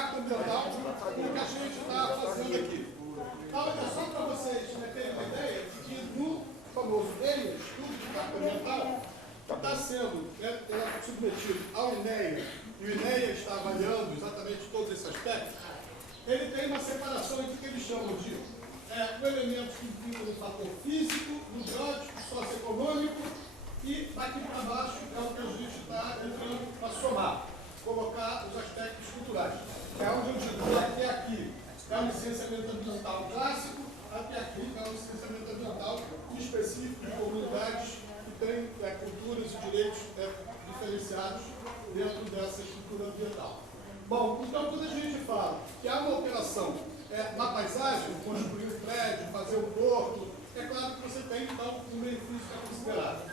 impacto ambiental do que a gente está fazendo aqui. Então, é só para vocês terem uma ideia de que no famoso EIA, Estudo de Impacto Ambiental, que está sendo submetido ao INEA, e o INEA está avaliando exatamente todos esses aspectos, ele tem uma separação entre o que eles chamam de o elemento que vinca o fator físico, no biótico, socioeconômico, e daqui para baixo é o que a gente está entrando para somar, colocar os aspectos culturais. É onde eu digo, até aqui é o licenciamento ambiental clássico, até aqui é o licenciamento ambiental específico de comunidades que têm culturas e direitos diferenciados dentro dessa estrutura ambiental. Bom, então quando a gente fala que há uma operação na paisagem, construir um prédio, fazer um porto, é claro que você tem então um benefício que é considerado.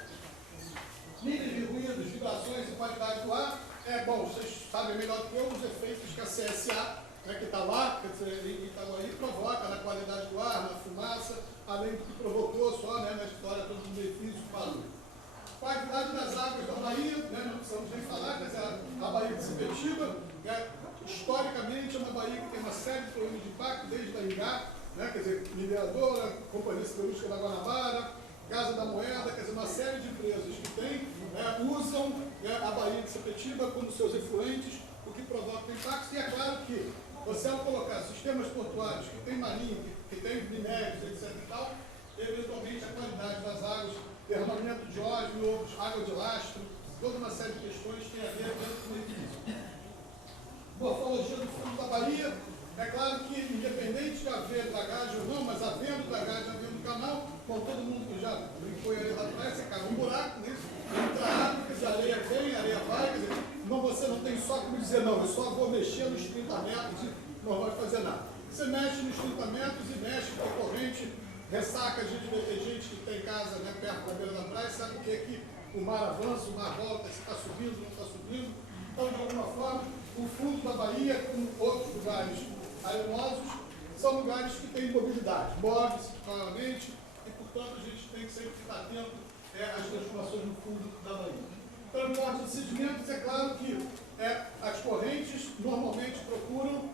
Níveis de ruídos, vibrações e qualidade do ar, bom, vocês sabem melhor do que eu os efeitos que a CSA, que está lá, quer dizer, Itaguaí, provoca na qualidade do ar, na fumaça, além do que provocou só na história todo o benefício do barulho. Qualidade das águas da Bahia, não precisamos nem falar, quer dizer, a Baía de Sepetiba, historicamente é uma Baía que tem uma série de problemas de impacto, desde a Ingá, quer dizer, mineradora, Companhia Siderúrgica da Guanabara, Casa da Moeda, quer dizer, uma série de empresas que tem, usam a Baía de Sepetiba como seus efluentes, o que provoca impactos, e é claro que você, ao colocar sistemas portuários que tem marinho, que tem minérios, etc. e tal, eventualmente a qualidade das águas, derramamento de óleo, água de lastro, toda uma série de questões tem a ver com o equilíbrio. Morfologia do fundo da Bahia, é claro que, independente de haver dragagem ou não, mas havendo dragagem, havendo canal, com todo mundo que já brincou em areia da praia, você cava um buraco, entra água, quer dizer, areia vem, areia vai, quer dizer, você não tem só como dizer, não, eu só vou mexer nos 30 metros e não vai fazer nada. Você mexe nos 30 metros e mexe com a corrente, ressaca, a gente vê, tem gente que tem casa perto da beira da praia, sabe o que o mar avança, o mar volta, se está subindo, não está subindo. Então, de alguma forma, o fundo da Bahia, como outros lugares arenosos, são lugares que têm mobilidade, move-se claramente, e, portanto, a gente tem que sempre ficar atento às transformações no fundo da Bahia. Transporte de sedimentos, é claro que as correntes normalmente procuram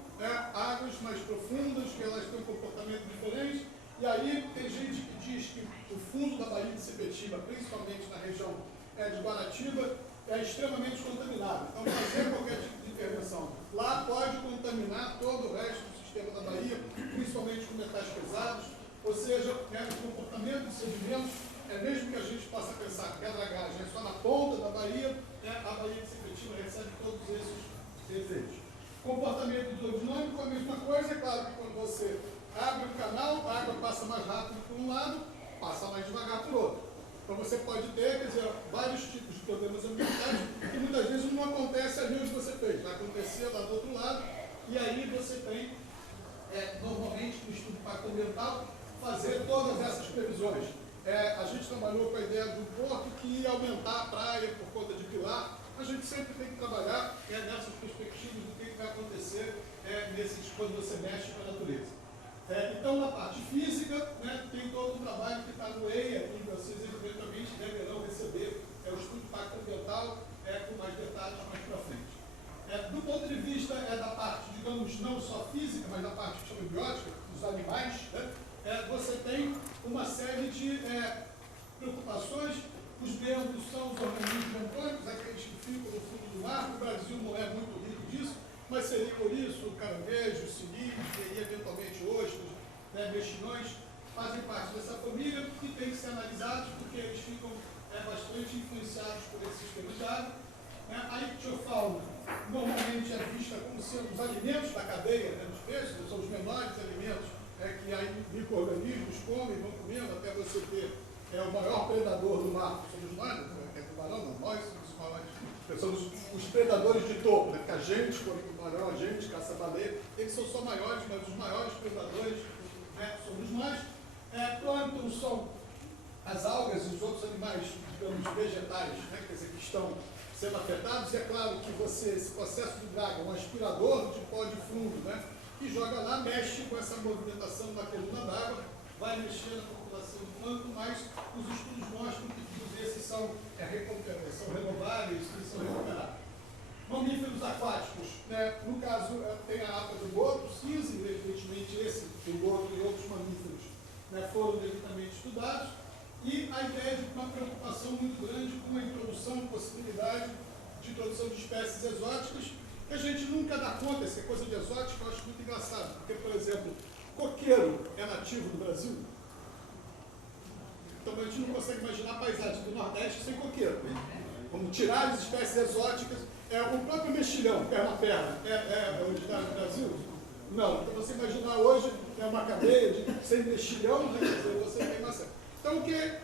águas mais profundas, que elas têm um comportamento diferente, e aí tem gente que diz que o fundo da Baía de Sepetiba, principalmente na região de Guaratiba, é extremamente contaminado. Então, fazer qualquer tipo de intervenção lá pode contaminar todo o resto do sistema da Bahia, principalmente com metais pesados, ou seja, o comportamento de sedimentos, mesmo que a gente possa pensar que a dragagem é só na ponta da Bahia, a Baía de Sepetiba recebe todos esses efeitos. Comportamento hidrodinâmico, a mesma coisa, é claro que quando você abre o canal, a água passa mais rápido por um lado, passa mais devagar por outro. Então você pode ter, quer dizer, vários tipos de problemas ambientais que muitas vezes não acontece ali onde você fez, vai acontecer lá do outro lado, e aí você tem, normalmente, no estudo de impacto ambiental, fazer todas essas previsões. A gente trabalhou com a ideia de um porto que ia aumentar a praia por conta de pilar. A gente sempre tem que trabalhar nessas perspectivas do que vai acontecer quando você mexe com a natureza. Então, na parte física, tem todo um trabalho que está no EIA, e vocês eventualmente deverão receber o estudo de impacto ambiental com mais detalhes mais para frente. Do ponto de vista da parte, digamos, não só física, mas da parte que chama biótica, dos animais, você tem uma série de preocupações. Os membros são os organismos bentônicos, aqueles que ficam no fundo do mar. O Brasil não é muito rico disso, mas seria por isso o caranguejo, o sirídeo, e eventualmente ostros, mexilhões, fazem parte dessa família e têm que ser analisados porque eles ficam bastante influenciados por esse sistema de água. A ictiofauna normalmente é vista como sendo os alimentos da cadeia dos peixes, são os menores alimentos que aí micro-organismos comem, vão comendo até você ter o maior predador do mar. Somos nós, tubarão, não, nós somos os maiores, somos os predadores de topo, que a gente come tubarão, a gente caça baleia, eles são só maiores, mas os maiores predadores somos nós. Plâncton são as algas e os outros animais, digamos, vegetais, quer dizer, que estão sendo afetados. E é claro que esse processo de draga é um aspirador de pó de fundo, que joga lá, mexe com essa movimentação da coluna d'água, vai mexer na população do plâncton, mas os estudos mostram que todos esses são renováveis e são recuperados. Mamíferos aquáticos, né? No caso, tem a APA do boto, cinza, evidentemente esse, do boto e outros mamíferos, né, foram devidamente estudados, e a ideia de uma preocupação muito grande com a introdução, possibilidade de introdução de espécies exóticas, que a gente nunca dá conta. Essa coisa de exótica eu acho muito engraçado, porque, por exemplo, coqueiro é nativo do Brasil? Então a gente não consegue imaginar a paisagem do Nordeste sem coqueiro. Como tirar as espécies exóticas, o próprio mexilhão, perna-perna, é originário do Brasil? Não. Então você imaginar hoje uma cadeia sem mexilhão, né? Quer dizer, você tem uma série. Então,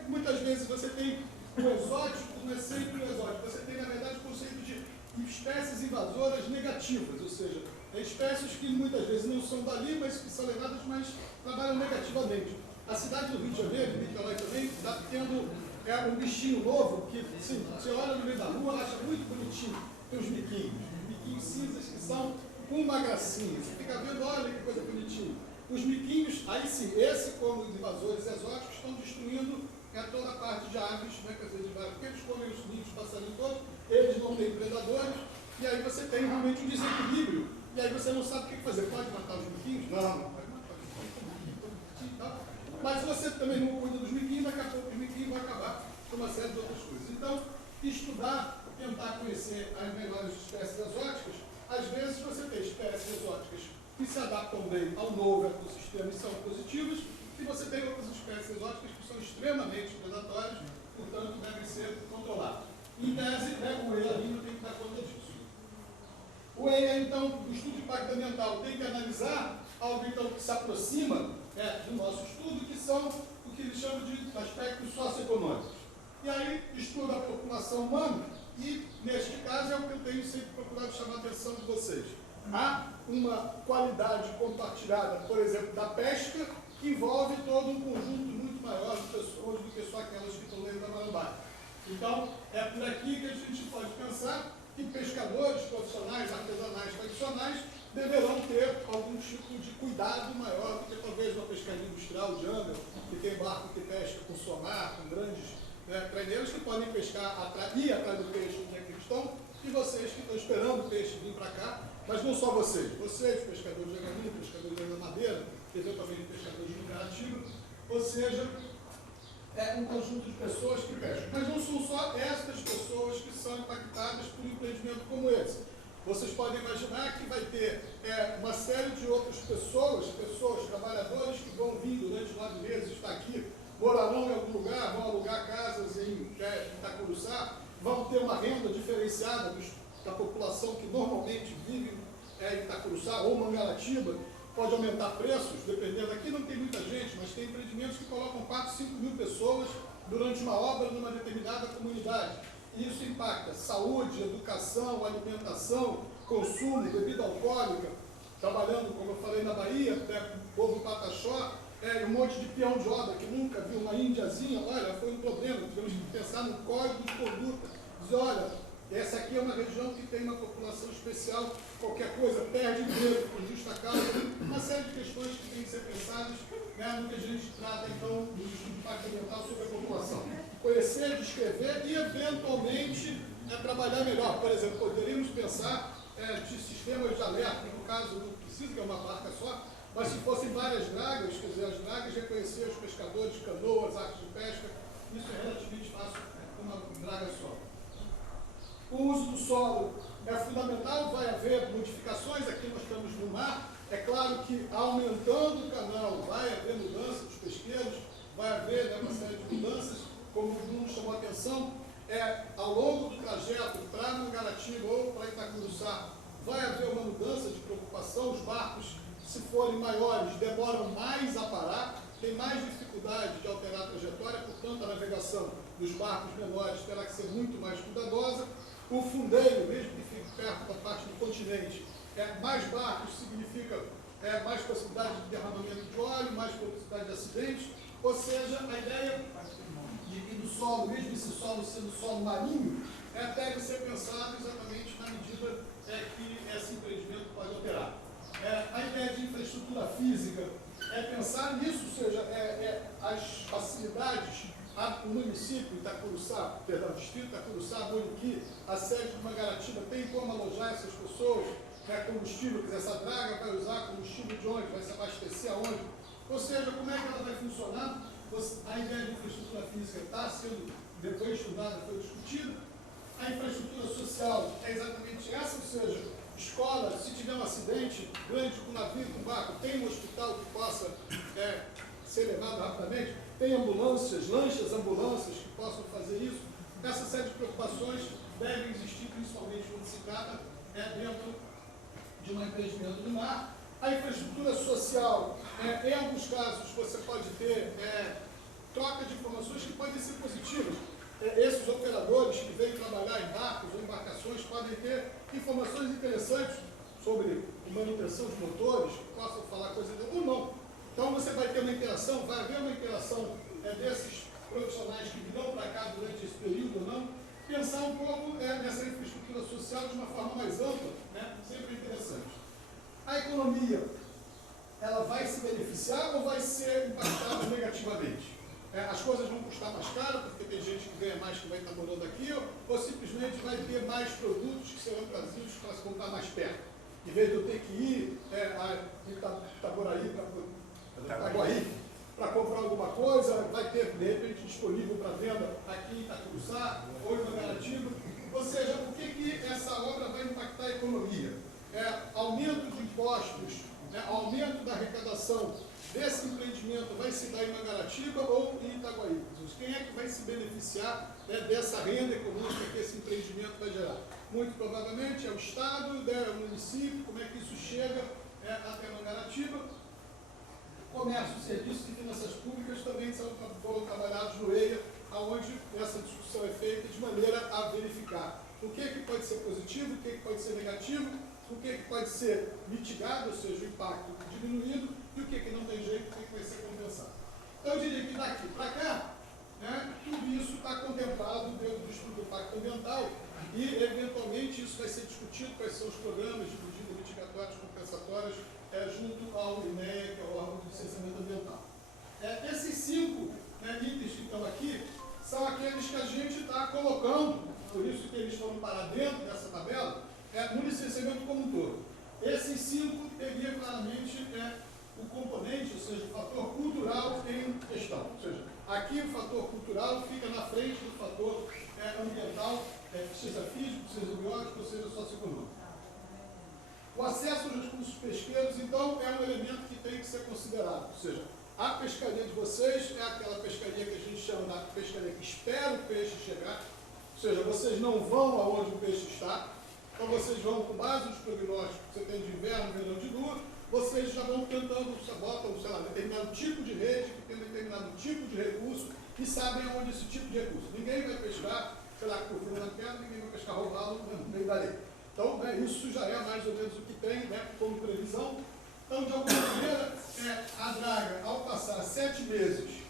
muitas vezes você tem o exótico, não é sempre o exótico. Você tem, na verdade, o conceito de espécies invasoras negativas, ou seja, espécies que muitas vezes não são dali, mas que são levadas, mas trabalham negativamente. A cidade do Rio de Janeiro, Niterói também, está tendo um bichinho novo que, sim, você olha no meio da rua, acha muito bonitinho. Tem os miquinhos cinzas que são uma gracinha. Você fica vendo, olha que coisa bonitinha. Os miquinhos, aí sim, esse como os invasores exóticos, estão destruindo toda a parte de aves, né, quer dizer, de vários, porque eles comem os ninhos, passarinhos todos, eles não têm predadores, e aí você tem realmente um desequilíbrio, e aí você não sabe o que fazer. Pode matar os miquinhos? Não, pode matar. Mas você também não cuida dos miquinhos, daqui a pouco os miquinhos vão acabar com uma série de outras coisas. Então, estudar, tentar conhecer as melhores espécies exóticas, às vezes você tem espécies exóticas que se adaptam bem ao novo ecossistema e são positivas, e você tem outras espécies exóticas que são extremamente predatórias, portanto devem ser controladas. Em tese, o EIA tem que dar conta disso. O EIA, então, o estudo de impacto ambiental tem que analisar algo então, que se aproxima do nosso estudo, que são o que eles chamam de aspectos socioeconômicos. E aí estuda a população humana, e neste caso é o que eu tenho sempre procurado chamar a atenção de vocês. Há uma qualidade compartilhada, por exemplo, da pesca, que envolve todo um conjunto muito maior de pessoas do que só aquelas que estão lendo da marambá. Então, é por aqui que a gente pode pensar que pescadores profissionais, artesanais, tradicionais, deverão ter algum tipo de cuidado maior do que talvez uma pescaria industrial de âmbito, que tem barco que pesca com sonar, com grandes traineiros que podem pescar ir atrás do peixe onde é que estão, e vocês que estão esperando o peixe vir para cá, mas não só vocês, pescadores de Aganinho, pescadores de Madeira, eventualmente pescadores de Caratiba, ou seja, um conjunto de pessoas que pescam. Mas não são só estas pessoas que são impactadas por um empreendimento como esse. Vocês podem imaginar que vai ter uma série de outras pessoas, trabalhadores que vão vir durante 9 meses, estar aqui, morarão em algum lugar, vão alugar casas em Itacuruçá, vão ter uma renda diferenciada da população que normalmente vive em Itacuruçá ou Mangaratiba, pode aumentar preços, dependendo. Aqui não tem muita gente, mas tem empreendimentos que colocam 4, 5 mil pessoas durante uma obra numa determinada comunidade. E isso impacta saúde, educação, alimentação, consumo, bebida alcoólica, trabalhando, como eu falei, na Bahia, povo pataxó, um monte de peão de obra que nunca viu uma índiazinha, olha, foi um problema, tivemos que pensar no código de conduta, dizer, olha, essa aqui é uma região que tem uma população especial, qualquer coisa, perde dinheiro por justa causa, uma série de questões que têm que ser pensadas no que a gente trata, então, do estudo de impacto ambiental sobre a população. Conhecer, descrever e, eventualmente, trabalhar melhor. Por exemplo, poderíamos pensar de sistemas de alerta, que no caso não precisa, que é uma barca só, mas se fossem várias dragas, quer dizer, as dragas reconhecer os pescadores, canoas, artes de pesca, isso é relativamente fácil com uma draga só. O uso do solo é fundamental, vai haver modificações, aqui nós estamos no mar, é claro que aumentando o canal vai haver mudança dos pesqueiros, vai haver uma série de mudanças, como o Bruno chamou a atenção, ao longo do trajeto para Mangaratiba ou para Itacuruçá, vai haver uma mudança de preocupação, os barcos, se forem maiores, demoram mais a parar, tem mais dificuldade de alterar a trajetória, portanto a navegação dos barcos menores terá que ser muito mais cuidadosa. O fundeiro, mesmo que fique perto da parte do continente, mais barcos significa mais possibilidade de derramamento de óleo, mais possibilidade de acidentes, ou seja, a ideia de que do solo, mesmo esse solo sendo solo marinho, deve ser pensado exatamente na medida que esse empreendimento pode operar. A ideia de infraestrutura física é pensar nisso, ou seja, as facilidades, o município Itacuruçá, perdão, o distrito Itacuruçá, Muriqui, a sede de Mangaratiba, tem como alojar essas pessoas, combustível, quer dizer, essa draga vai usar combustível de onde, vai se abastecer aonde, ou seja, como é que ela vai funcionar. A ideia de infraestrutura física está sendo depois estudada, foi discutida. A infraestrutura social é exatamente essa, ou seja, escola, se tiver um acidente grande com navio, com barco, tem um hospital que possa ser levado rapidamente, tem ambulâncias, lanchas, ambulâncias que possam fazer isso. Essa série de preocupações devem existir, principalmente quando se trata dentro de um empreendimento do mar. A infraestrutura social, em alguns casos, você pode ter troca de informações que podem ser positivas. Esses operadores que vêm trabalhar em barcos ou embarcações podem ter informações interessantes sobre manutenção de motores, que possam falar coisas ou não. Então você vai ter uma interação, vai haver uma interação desses profissionais que virão para cá durante esse período ou não. Pensar um pouco nessa infraestrutura social de uma forma mais ampla, sempre interessante. A economia, ela vai se beneficiar ou vai ser impactada negativamente? As coisas vão custar mais caro, porque tem gente que ganha mais que vai estar morando aqui, ou simplesmente vai ter mais produtos que serão trazidos para se comprar mais perto. Em vez de eu ter que ir a Itaboraí, para comprar alguma coisa, vai ter, de repente, disponível para venda aqui em Itacuruçá ou em Mangaratiba. Ou seja, o que essa obra vai impactar a economia? Aumento de impostos, aumento da arrecadação desse empreendimento vai se dar em Mangaratiba ou em Itaguaí? Quem é que vai se beneficiar dessa renda econômica que esse empreendimento vai gerar? Muito provavelmente é o Estado, o município, como é que isso chega até Mangaratiba. Comércio, serviços e finanças públicas também foram trabalhados no EIA, onde essa discussão é feita de maneira a verificar o que pode ser positivo, o que pode ser negativo, o que pode ser mitigado, ou seja, o impacto diminuído, e o que não tem jeito, o que vai ser compensado. Então, eu diria que daqui para cá, tudo isso está contemplado dentro do estudo do impacto ambiental e, eventualmente, isso vai ser discutido, quais são os programas de medidas mitigatórias compensatórias junto ao INEA, que é o órgão de licenciamento ambiental. Esses 5 itens que estão aqui são aqueles que a gente está colocando, por isso que eles foram para dentro dessa tabela, no licenciamento como um todo. Esses 5 teria claramente o componente, ou seja, o fator cultural em questão. Ou seja, aqui o fator cultural fica na frente do fator ambiental, seja físico, seja biológico, ou seja socioeconômico. O acesso aos recursos pesqueiros, então, é um elemento que tem que ser considerado. Ou seja, a pescaria de vocês é aquela pescaria que a gente chama de pescaria que espera o peixe chegar. Ou seja, vocês não vão aonde o peixe está. Então, vocês vão, com base nos prognósticos que você tem de inverno, verão, de lua, vocês já vão tentando, botam, sei lá, determinado tipo de rede, que tem determinado tipo de recurso, e sabem aonde esse tipo de recurso. Ninguém vai pescar, sei lá, curva na pedra, ninguém vai pescar roubado no meio da lei. Então, isso já é mais ou menos o que tem como previsão. Então, de alguma maneira, a draga, ao passar 7 meses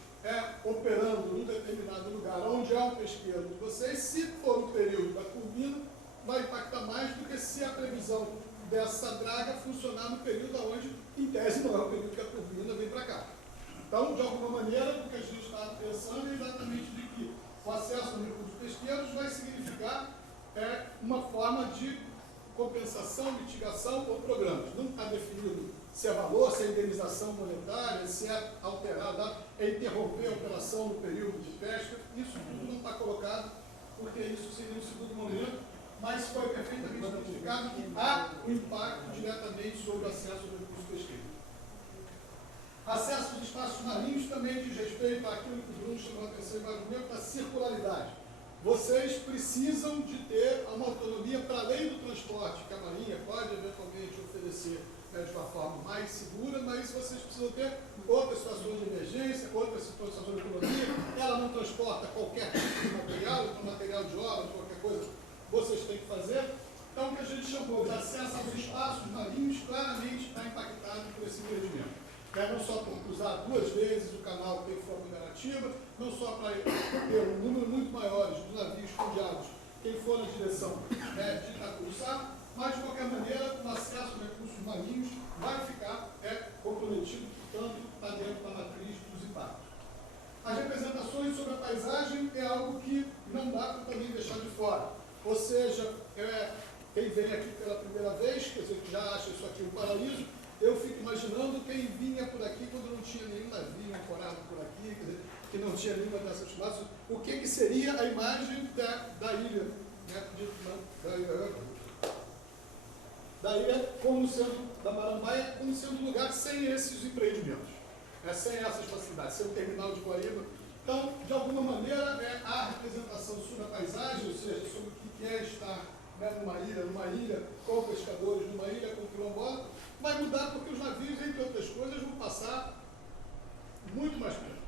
operando num determinado lugar, onde é o pesqueiro de vocês, se for o período da turbina, vai impactar mais do que se a previsão dessa draga funcionar no período onde, em tese, não é o período que a turbina vem para cá. Então, de alguma maneira, o que a gente está pensando é exatamente de que o acesso aos recursos pesqueiros vai significar uma forma de compensação, mitigação ou programas. Não está definido se é valor, se é indenização monetária, se é alterada, é interromper a operação no período de pesca. Isso tudo não está colocado, porque isso seria um segundo momento, mas foi perfeitamente identificado que há um impacto diretamente sobre o acesso aos recursos pesqueiros. Acesso aos espaços marinhos também diz respeito àquilo que o Bruno chamou a atenção em vários momentos, da circularidade. Vocês precisam de ter uma autonomia para além do transporte que a Marinha pode eventualmente oferecer de uma forma mais segura, mas vocês precisam ter outras situações de emergência, outras situações de economia. Ela não transporta qualquer tipo de material, então material de obra, qualquer coisa, vocês têm que fazer. Então, o que a gente chamou de acesso aos espaços marinhos claramente está impactado por esse empreendimento. Não só por cruzar 2 vezes o canal que tem forma negativa, não só para ter um número muito maior de navios fundiados que for na direção de Itacuruçá, mas, de qualquer maneira, o acesso a recursos marinhos vai ficar comprometido, portanto, está dentro da matriz dos impactos. As representações sobre a paisagem é algo que não dá para também deixar de fora. Ou seja, quem vem aqui pela primeira vez, quer dizer, que já acha isso aqui um paraíso, eu fico imaginando quem vinha por aqui quando não tinha nenhum navio ancorado por aqui, quer dizer, que não tinha nenhuma dessas massas, o que seria a imagem da ilha, né, da ilha como sendo, da Marambaia, como sendo um lugar sem esses empreendimentos, sem essas facilidades, sem o terminal de Guaíba. Então, de alguma maneira, a representação sobre a paisagem, ou seja, sobre o que é estar, né, numa ilha com pescadores, numa ilha com quilombola, vai mudar porque os navios, entre outras coisas, vão passar muito mais perto,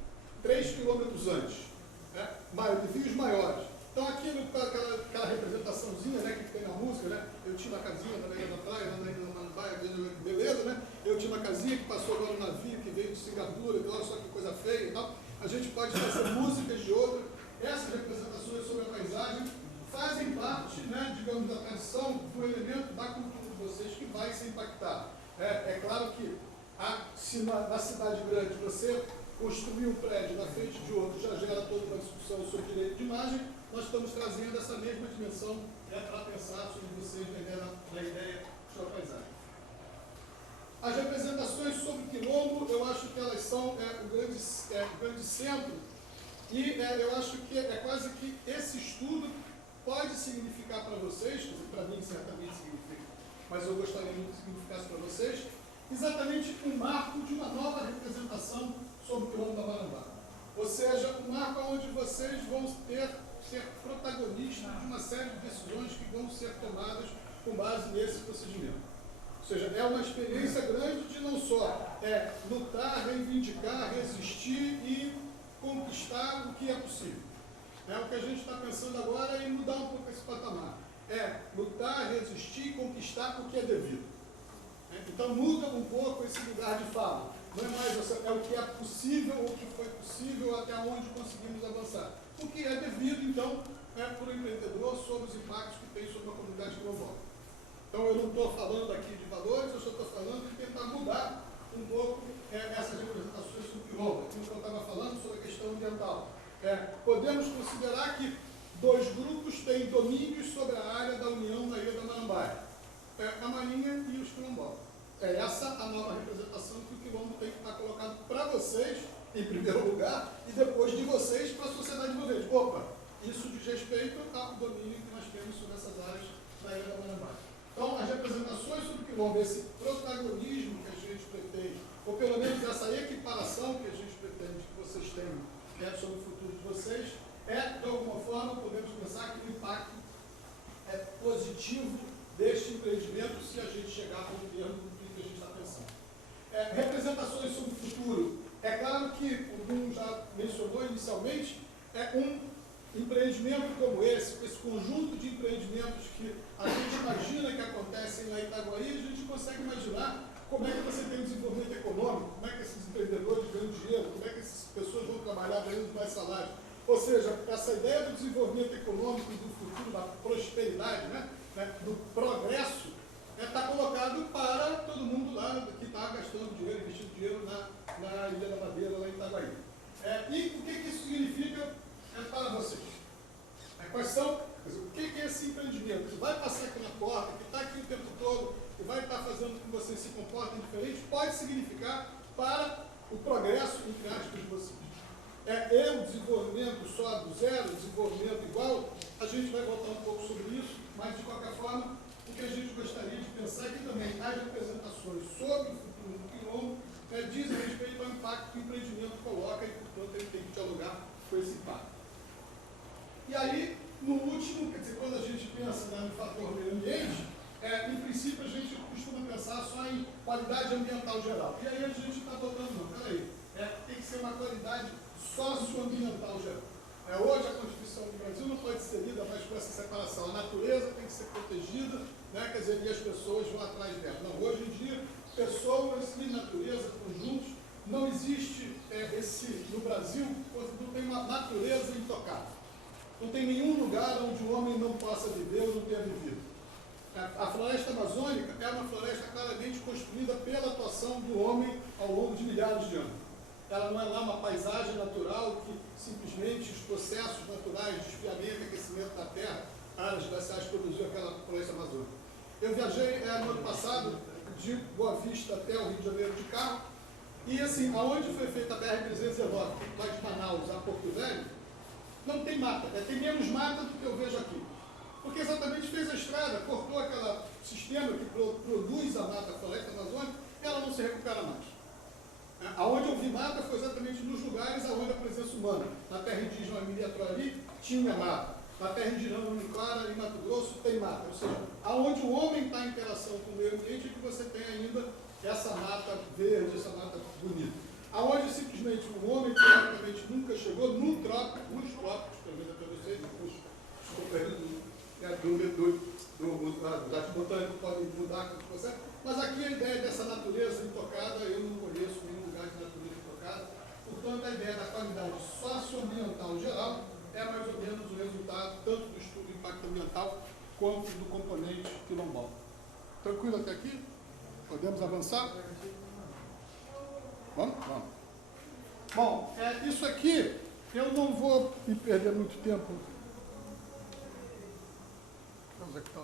3 quilômetros antes, né, navios maiores. Então, aquela representaçãozinha, né, que tem na música, né, eu tinha uma casinha na beira da praia, na Marambaia, beleza, né, eu tinha uma casinha que passou agora um navio que veio de Singapura, então, só que coisa feia e tal. A gente pode fazer músicas de outra. Essas representações sobre a paisagem fazem parte, né, digamos, da tradição, do elemento da cultura de vocês que vai se impactar. É claro que se na cidade grande você construir um prédio na frente de outro já gera toda uma discussão sobre direito de imagem, nós estamos trazendo essa mesma dimensão para pensar sobre vocês na ideia sobre a paisagem. As representações sobre o quilombo, eu acho que elas são o grande centro, e eu acho que quase que esse estudo pode significar para vocês, para mim certamente significa, mas eu gostaria muito que significasse para vocês, exatamente um marco de uma nova representação sobre o quilombo da Marambá. Ou seja, um marco onde vocês vão ser protagonistas de uma série de decisões que vão ser tomadas com base nesse procedimento. Ou seja, é uma experiência grande de não só lutar, reivindicar, resistir e conquistar o que é possível. O que a gente está pensando agora é em mudar um pouco esse patamar. Lutar, resistir e conquistar o que é devido. Então muda um pouco esse lugar de fala. Não é mais o que é possível, ou o que foi possível, até onde conseguimos avançar. O que é devido, então, para o empreendedor sobre os impactos que tem sobre a comunidade quilombola. Então, eu não estou falando aqui de valores, eu só estou falando de tentar mudar um pouco essas representações sobre o quilombo. Aquilo que eu estava falando sobre a questão ambiental. Podemos considerar que 2 grupos têm domínios sobre a área da União na Ilha da Marambaia. A Marinha e os quilombolas. Essa a nova representação que o quilombo tem que estar colocado para vocês, em primeiro lugar, e depois de vocês para a sociedade envolvente. Opa, isso diz respeito ao domínio que nós temos sobre essas áreas da Ilha da Marambaia. Então, as representações sobre o quilombo, esse protagonismo que a gente pretende, ou pelo menos essa equiparação que a gente pretende que vocês tenham sobre o futuro de vocês, de alguma forma, podemos pensar que o impacto é positivo deste empreendimento se a gente chegar ao termo do que a gente está pensando. Representações sobre o futuro. É claro que, como já mencionou inicialmente, um empreendimento como esse conjunto de empreendimentos que a gente imagina que acontecem lá em Itaguaí, a gente consegue imaginar como é que você tem um desenvolvimento econômico, como é que esses empreendedores ganham dinheiro, como é que essas pessoas vão trabalhar ganhando mais salário. Ou seja, essa ideia do desenvolvimento econômico, do futuro, da prosperidade, do progresso, está colocado para todo mundo lá que está gastando dinheiro, investindo dinheiro na Ilha da Madeira, lá em Itaguaí. E o que isso significa para vocês? Quais são, o que é esse empreendimento que vai passar aqui na porta, que está aqui o tempo todo, que vai estar fazendo com que vocês se comportem diferente, pode significar para o progresso, entre aspas, de vocês. O desenvolvimento só do zero, desenvolvimento igual, a gente vai voltar um pouco sobre isso, mas de qualquer forma, o que a gente gostaria de pensar é que também as representações sobre o futuro do quilombo dizem respeito ao impacto que o empreendimento coloca e, portanto, ele tem que dialogar com esse impacto. E aí, no último, quer dizer, quando a gente pensa no fator meio ambiente, em princípio a gente costuma pensar só em qualidade ambiental geral. E aí a gente está botando, não, peraí, tem que ser uma qualidade socioambiental geral. Hoje a Constituição do Brasil não pode ser lida mais com essa separação. A natureza tem que ser protegida, quer dizer, e as pessoas vão atrás dela. Não, hoje em dia, pessoas e natureza conjuntos, não existe no Brasil, não tem uma natureza intocável. Não tem nenhum lugar onde o homem não possa viver ou não tenha vivido. A floresta amazônica é uma floresta claramente construída pela atuação do homem ao longo de milhares de anos. Ela não é lá uma paisagem natural que simplesmente os processos naturais de esfriamento e aquecimento da Terra, áreas glaciais, produziu aquela floresta amazônica. Eu viajei no ano passado de Boa Vista até o Rio de Janeiro de carro, e assim, aonde foi feita a BR-319, lá de Manaus a Porto Velho, não tem mata, tem menos mata do que eu vejo aqui. Porque exatamente fez a estrada, cortou aquele sistema que produz a mata, a floresta amazônica, e ela não se recupera mais. Aonde eu vi mata foi exatamente nos lugares onde a presença humana. Na terra indígena Miriatroli tinha mata. Na terra indígena Uniclara, em Mato Grosso, tem mata. Ou seja, aonde o homem está em interação com o meio ambiente é que você tem ainda essa mata verde, essa mata bonita. Aonde simplesmente o homem praticamente nunca chegou, nos trópicos, pelo menos até vocês, os companheiros do arte botânico podem mudar com o processo, mas aqui a ideia dessa natureza intocada, eu não conheço nenhum lugar de natureza intocada, portanto a ideia da qualidade socioambiental geral é mais ou menos o resultado tanto do estudo do impacto ambiental quanto do componente quilombola. Tranquilo até aqui? Podemos avançar? Vamos? Vamos. Bom, isso aqui, eu não vou me perder muito tempo. Vamos aqui, tá,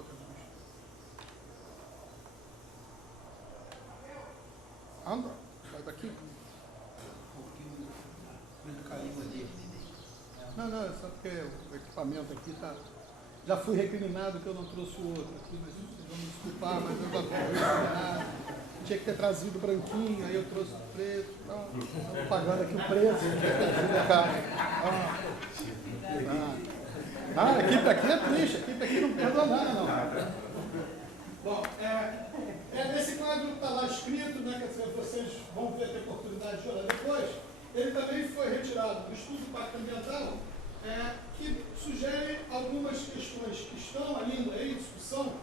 anda, sai daqui. Não, é só porque o equipamento aqui está... Já fui recriminado que eu não trouxe o outro aqui, mas vocês vão me desculpar, mas eu já fui recriminado. Tinha que ter trazido branquinho, aí eu trouxe o preto. Estou pagando aqui o preço. A equipe aqui é triste, a equipe aqui não perdoa nada, não. Bom, nesse quadro está lá escrito, né, que vocês vão ter a oportunidade de olhar depois, ele também foi retirado do estudo do impacto ambiental, que sugere algumas questões que estão ainda em discussão,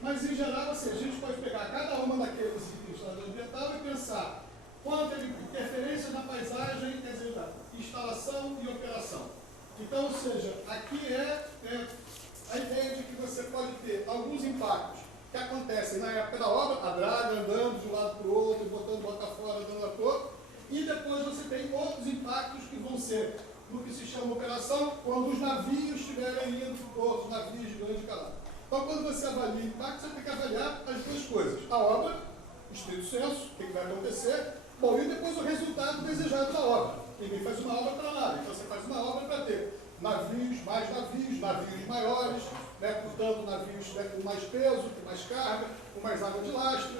mas em geral, assim, a gente pode pegar cada uma daqueles itens da ambiental e pensar quanto de interferência na paisagem, quer dizer, instalação e operação. Então, ou seja, aqui a ideia de que você pode ter alguns impactos que acontecem na época da obra, a draga andando de um lado para o outro, botando bota fora, dando a toa, e depois você tem outros impactos que vão ser no que se chama operação, quando os navios estiverem indo, outros navios de grande calado. Então, quando você avalia impacto, você tem que avaliar as duas coisas. A obra, o estrito senso, o que vai acontecer, bom, e depois o resultado desejado da obra. Ninguém faz uma obra para nada, então você faz uma obra para ter navios maiores, né, portanto, navios com mais peso, com mais carga, com mais água de lastro,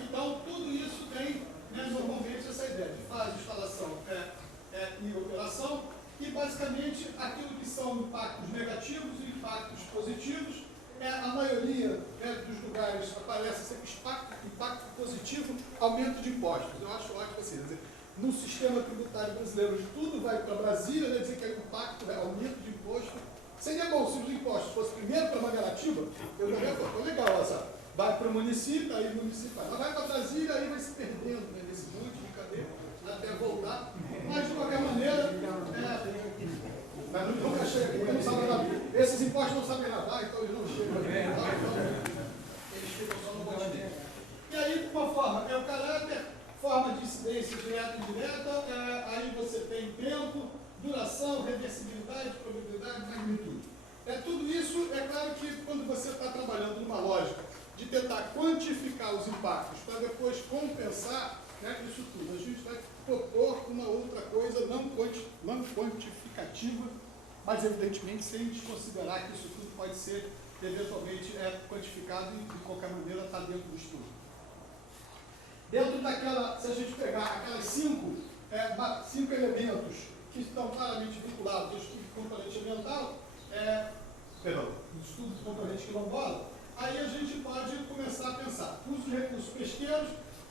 então tudo isso tem, né, normalmente, essa ideia de fase, instalação e operação, e basicamente aquilo que são impactos negativos e impactos positivos, a maioria dos lugares aparece sempre impacto positivo, aumento de impostos. Eu acho ótimo assim, quer dizer, no sistema tributário brasileiro, tudo vai para Brasília, né, dizer que o impacto é aumento de imposto. Seria bom se os impostos fossem primeiro para Mangaratiba, eu já ia falar, legal, essa, vai para o município, aí o município vai para Brasília, aí vai se perdendo, né, nesse monte de cadeia até voltar. Mas, de qualquer maneira, mas nunca chega aqui, não sabe nadar. Esses impostos não sabem nadar, então eles não chegam aqui. Eles ficam só no bote. E aí, uma forma, o caráter, forma de incidência direta e indireta, aí você tem tempo, duração, reversibilidade, probabilidade, magnitude. Tudo isso, é claro que quando você está trabalhando numa lógica de tentar quantificar os impactos para depois compensar, né, isso tudo, a gente vai propor uma outra coisa não quantificativa, mas evidentemente sem desconsiderar que isso tudo pode ser eventualmente quantificado e de qualquer maneira está dentro do estudo. Dentro daquela, se a gente pegar aquelas cinco elementos que estão claramente vinculados ao estudo do componente ambiental, do estudo do componente quilombola, aí a gente pode começar a pensar. Uso de recursos pesqueiros,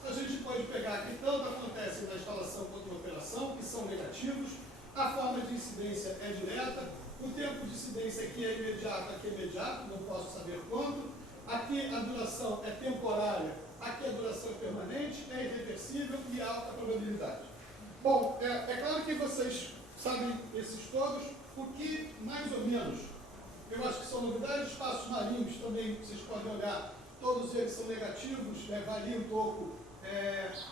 a gente pode pegar que tanto acontece na instalação quanto na operação, que são negativos, a forma de incidência é direta, o tempo de incidência aqui é imediato, não posso saber quanto, aqui a duração é temporária, aqui a duração é permanente, é irreversível e alta probabilidade. Bom, é claro que vocês sabem esses todos, o que mais ou menos, eu acho que são novidades, espaços marinhos também, vocês podem olhar, todos eles são negativos, varia um pouco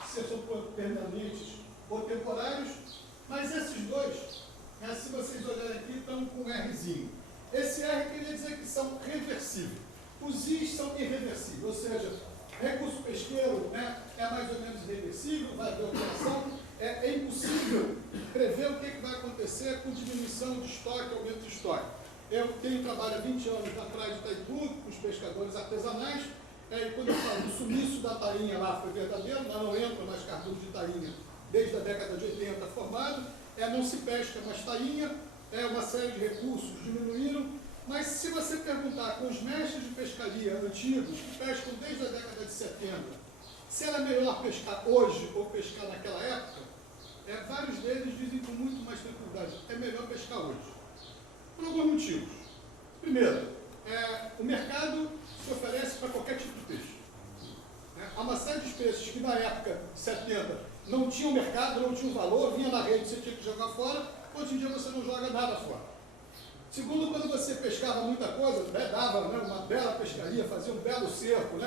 se são permanentes ou temporários, mas esses dois, se vocês olharem aqui, estão com um Rzinho. Esse R queria dizer que são reversíveis. Os Is são irreversíveis, ou seja, recurso pesqueiro, né, é mais ou menos irreversível, vai haver operação, é impossível prever o que vai acontecer com diminuição de estoque, aumento de estoque. Eu trabalho há 20 anos na praia de Itaipu, com os pescadores artesanais, e quando eu falo do sumiço da tainha lá foi verdadeiro, lá não entra mais cardume de tainha desde a década de 80 formado, não se pesca mais tainha, uma série de recursos diminuíram, mas se você perguntar com os mestres de pescaria antigos, que pescam desde a década de 70, se era melhor pescar hoje ou pescar naquela época, vários deles dizem com muito mais tranquilidade, é melhor pescar hoje. Por alguns motivos. Primeiro, o mercado se oferece para qualquer tipo de peixe. Há uma série de peixes que na época de 70 não tinham mercado, não tinham valor, vinha na rede, você tinha que jogar fora, hoje em dia você não joga nada fora. Segundo, quando você pescava muita coisa, dava uma bela pescaria, fazia um belo cerco,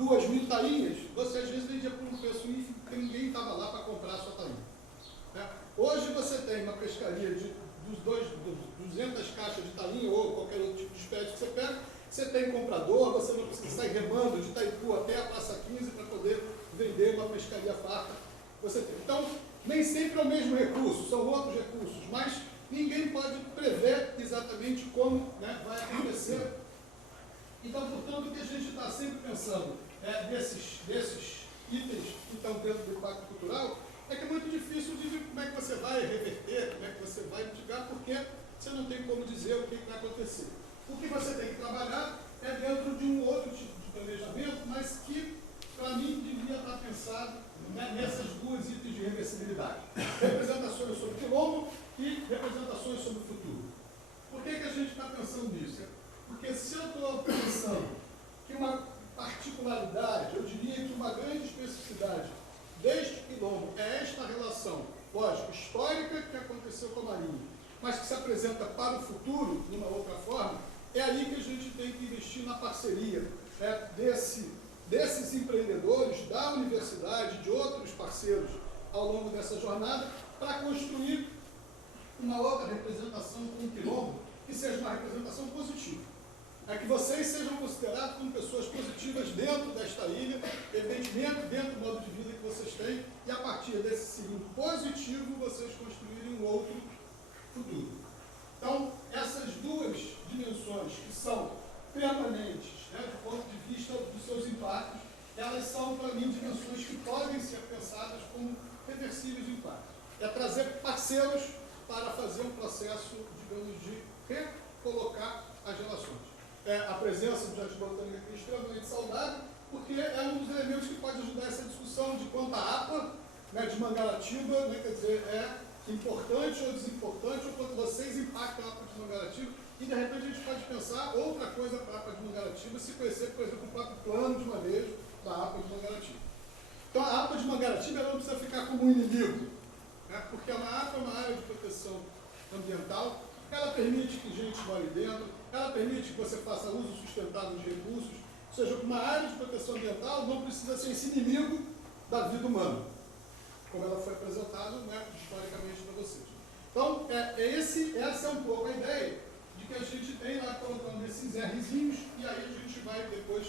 2.000 tainhas, você às vezes vendia por um preço ínfimo, porque ninguém estava lá para comprar a sua tainha. Hoje você tem uma pescaria de 200 caixas de tainha ou qualquer outro tipo de espécie que você pega, você tem comprador, você não precisa sair remando de Itaipu até a Praça 15 para poder vender uma pescaria farta. Então, nem sempre é o mesmo recurso, são outros recursos, mas ninguém pode prever exatamente como vai acontecer. Então, portanto, o que a gente está sempre pensando desses itens que estão dentro do impacto cultural é que é muito difícil de como é que você vai reverter, como é que você vai mitigar, porque você não tem como dizer o que vai acontecer. O que você tem que trabalhar é dentro de um outro tipo de planejamento, mas que, para mim, devia estar pensado nessas duas itens de reversibilidade. Representações sobre o quilombo e representações sobre o futuro. Por que a gente está pensando nisso? Porque se eu estou pensando que uma particularidade, eu diria que uma grande especificidade deste quilombo é esta relação, lógico, histórica que aconteceu com a Marinha, mas que se apresenta para o futuro, de uma outra forma, é aí que a gente tem que investir na parceria desses empreendedores, da universidade, de outros parceiros ao longo dessa jornada, para construir uma outra representação com o quilombo, que seja uma representação positiva. Que vocês sejam considerados como pessoas positivas dentro desta ilha, evidentemente dentro do modo de vida que vocês têm, e a partir desse segundo positivo, vocês construírem um outro futuro. Então, essas duas dimensões que são permanentes, do ponto de vista dos seus impactos, elas são, para mim, dimensões que podem ser pensadas como reversíveis impactos. É trazer parceiros para fazer um processo, digamos, de recolocar as relações. A presença do Jardim Botânico aqui é extremamente saudável, porque é um dos elementos que pode ajudar essa discussão de quanto a APA de Mangaratiba, quer dizer, é importante ou desimportante, ou quanto vocês impactam a APA de Mangaratiba, e de repente a gente pode pensar outra coisa para a APA de Mangaratiba, se conhecer, por exemplo, o próprio plano de manejo da APA de Mangaratiba. Então a APA de Mangaratiba ela não precisa ficar como um inimigo, porque a APA é uma área de proteção ambiental, ela permite que gente more dentro, ela permite que você faça uso sustentável de recursos, ou seja, uma área de proteção ambiental não precisa ser esse inimigo da vida humana, como ela foi apresentada historicamente para vocês. Então, essa é um pouco a ideia de que a gente tem lá colocando esses Rzinhos, e aí a gente vai depois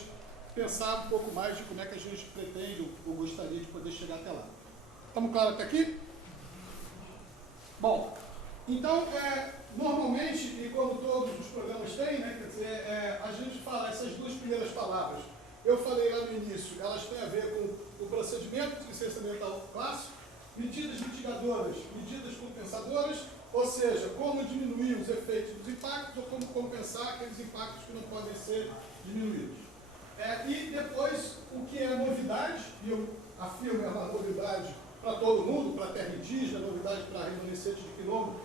pensar um pouco mais de como é que a gente pretende ou gostaria de poder chegar até lá. Estamos claros até aqui? Bom, então, normalmente, e como todos os programas têm, quer dizer, a gente fala essas duas primeiras palavras. Eu falei lá no início, elas têm a ver com o procedimento de licença ambiental clássico, medidas mitigadoras, medidas compensadoras, ou seja, como diminuir os efeitos dos impactos ou como compensar aqueles impactos que não podem ser diminuídos. E depois, o que é novidade, e eu afirmo é uma novidade para todo mundo, para a terra indígena, novidade para remanescentes de quilombo,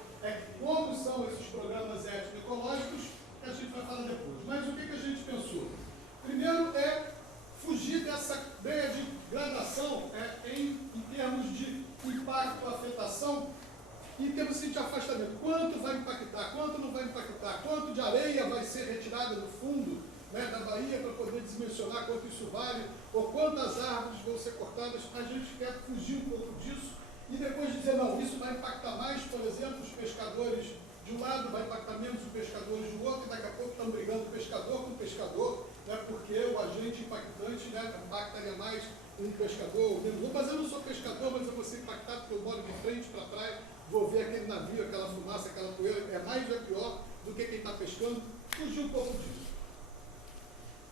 como são esses programas étnico-ecológicos, que a gente vai falar depois. Mas o que a gente pensou? Primeiro fugir dessa ideia de gradação em termos de impacto, afetação, em termos de afastamento. Quanto vai impactar, quanto não vai impactar, quanto de areia vai ser retirada do fundo da Bahia para poder dimensionar quanto isso vale, ou quantas árvores vão ser cortadas. A gente quer fugir um pouco disso e depois dizer, não, isso vai impactar mais, por exemplo, os pescadores de um lado, vai impactar menos os pescadores do outro, e daqui a pouco estão brigando pescador com pescador, né, porque o agente impactante, né, impactaria mais um pescador, mas eu não sou pescador, mas eu vou ser impactado porque eu moro de frente para a praia, vou ver aquele navio, aquela fumaça, aquela poeira, é mais ou é pior do que quem está pescando. Fugir um pouco disso.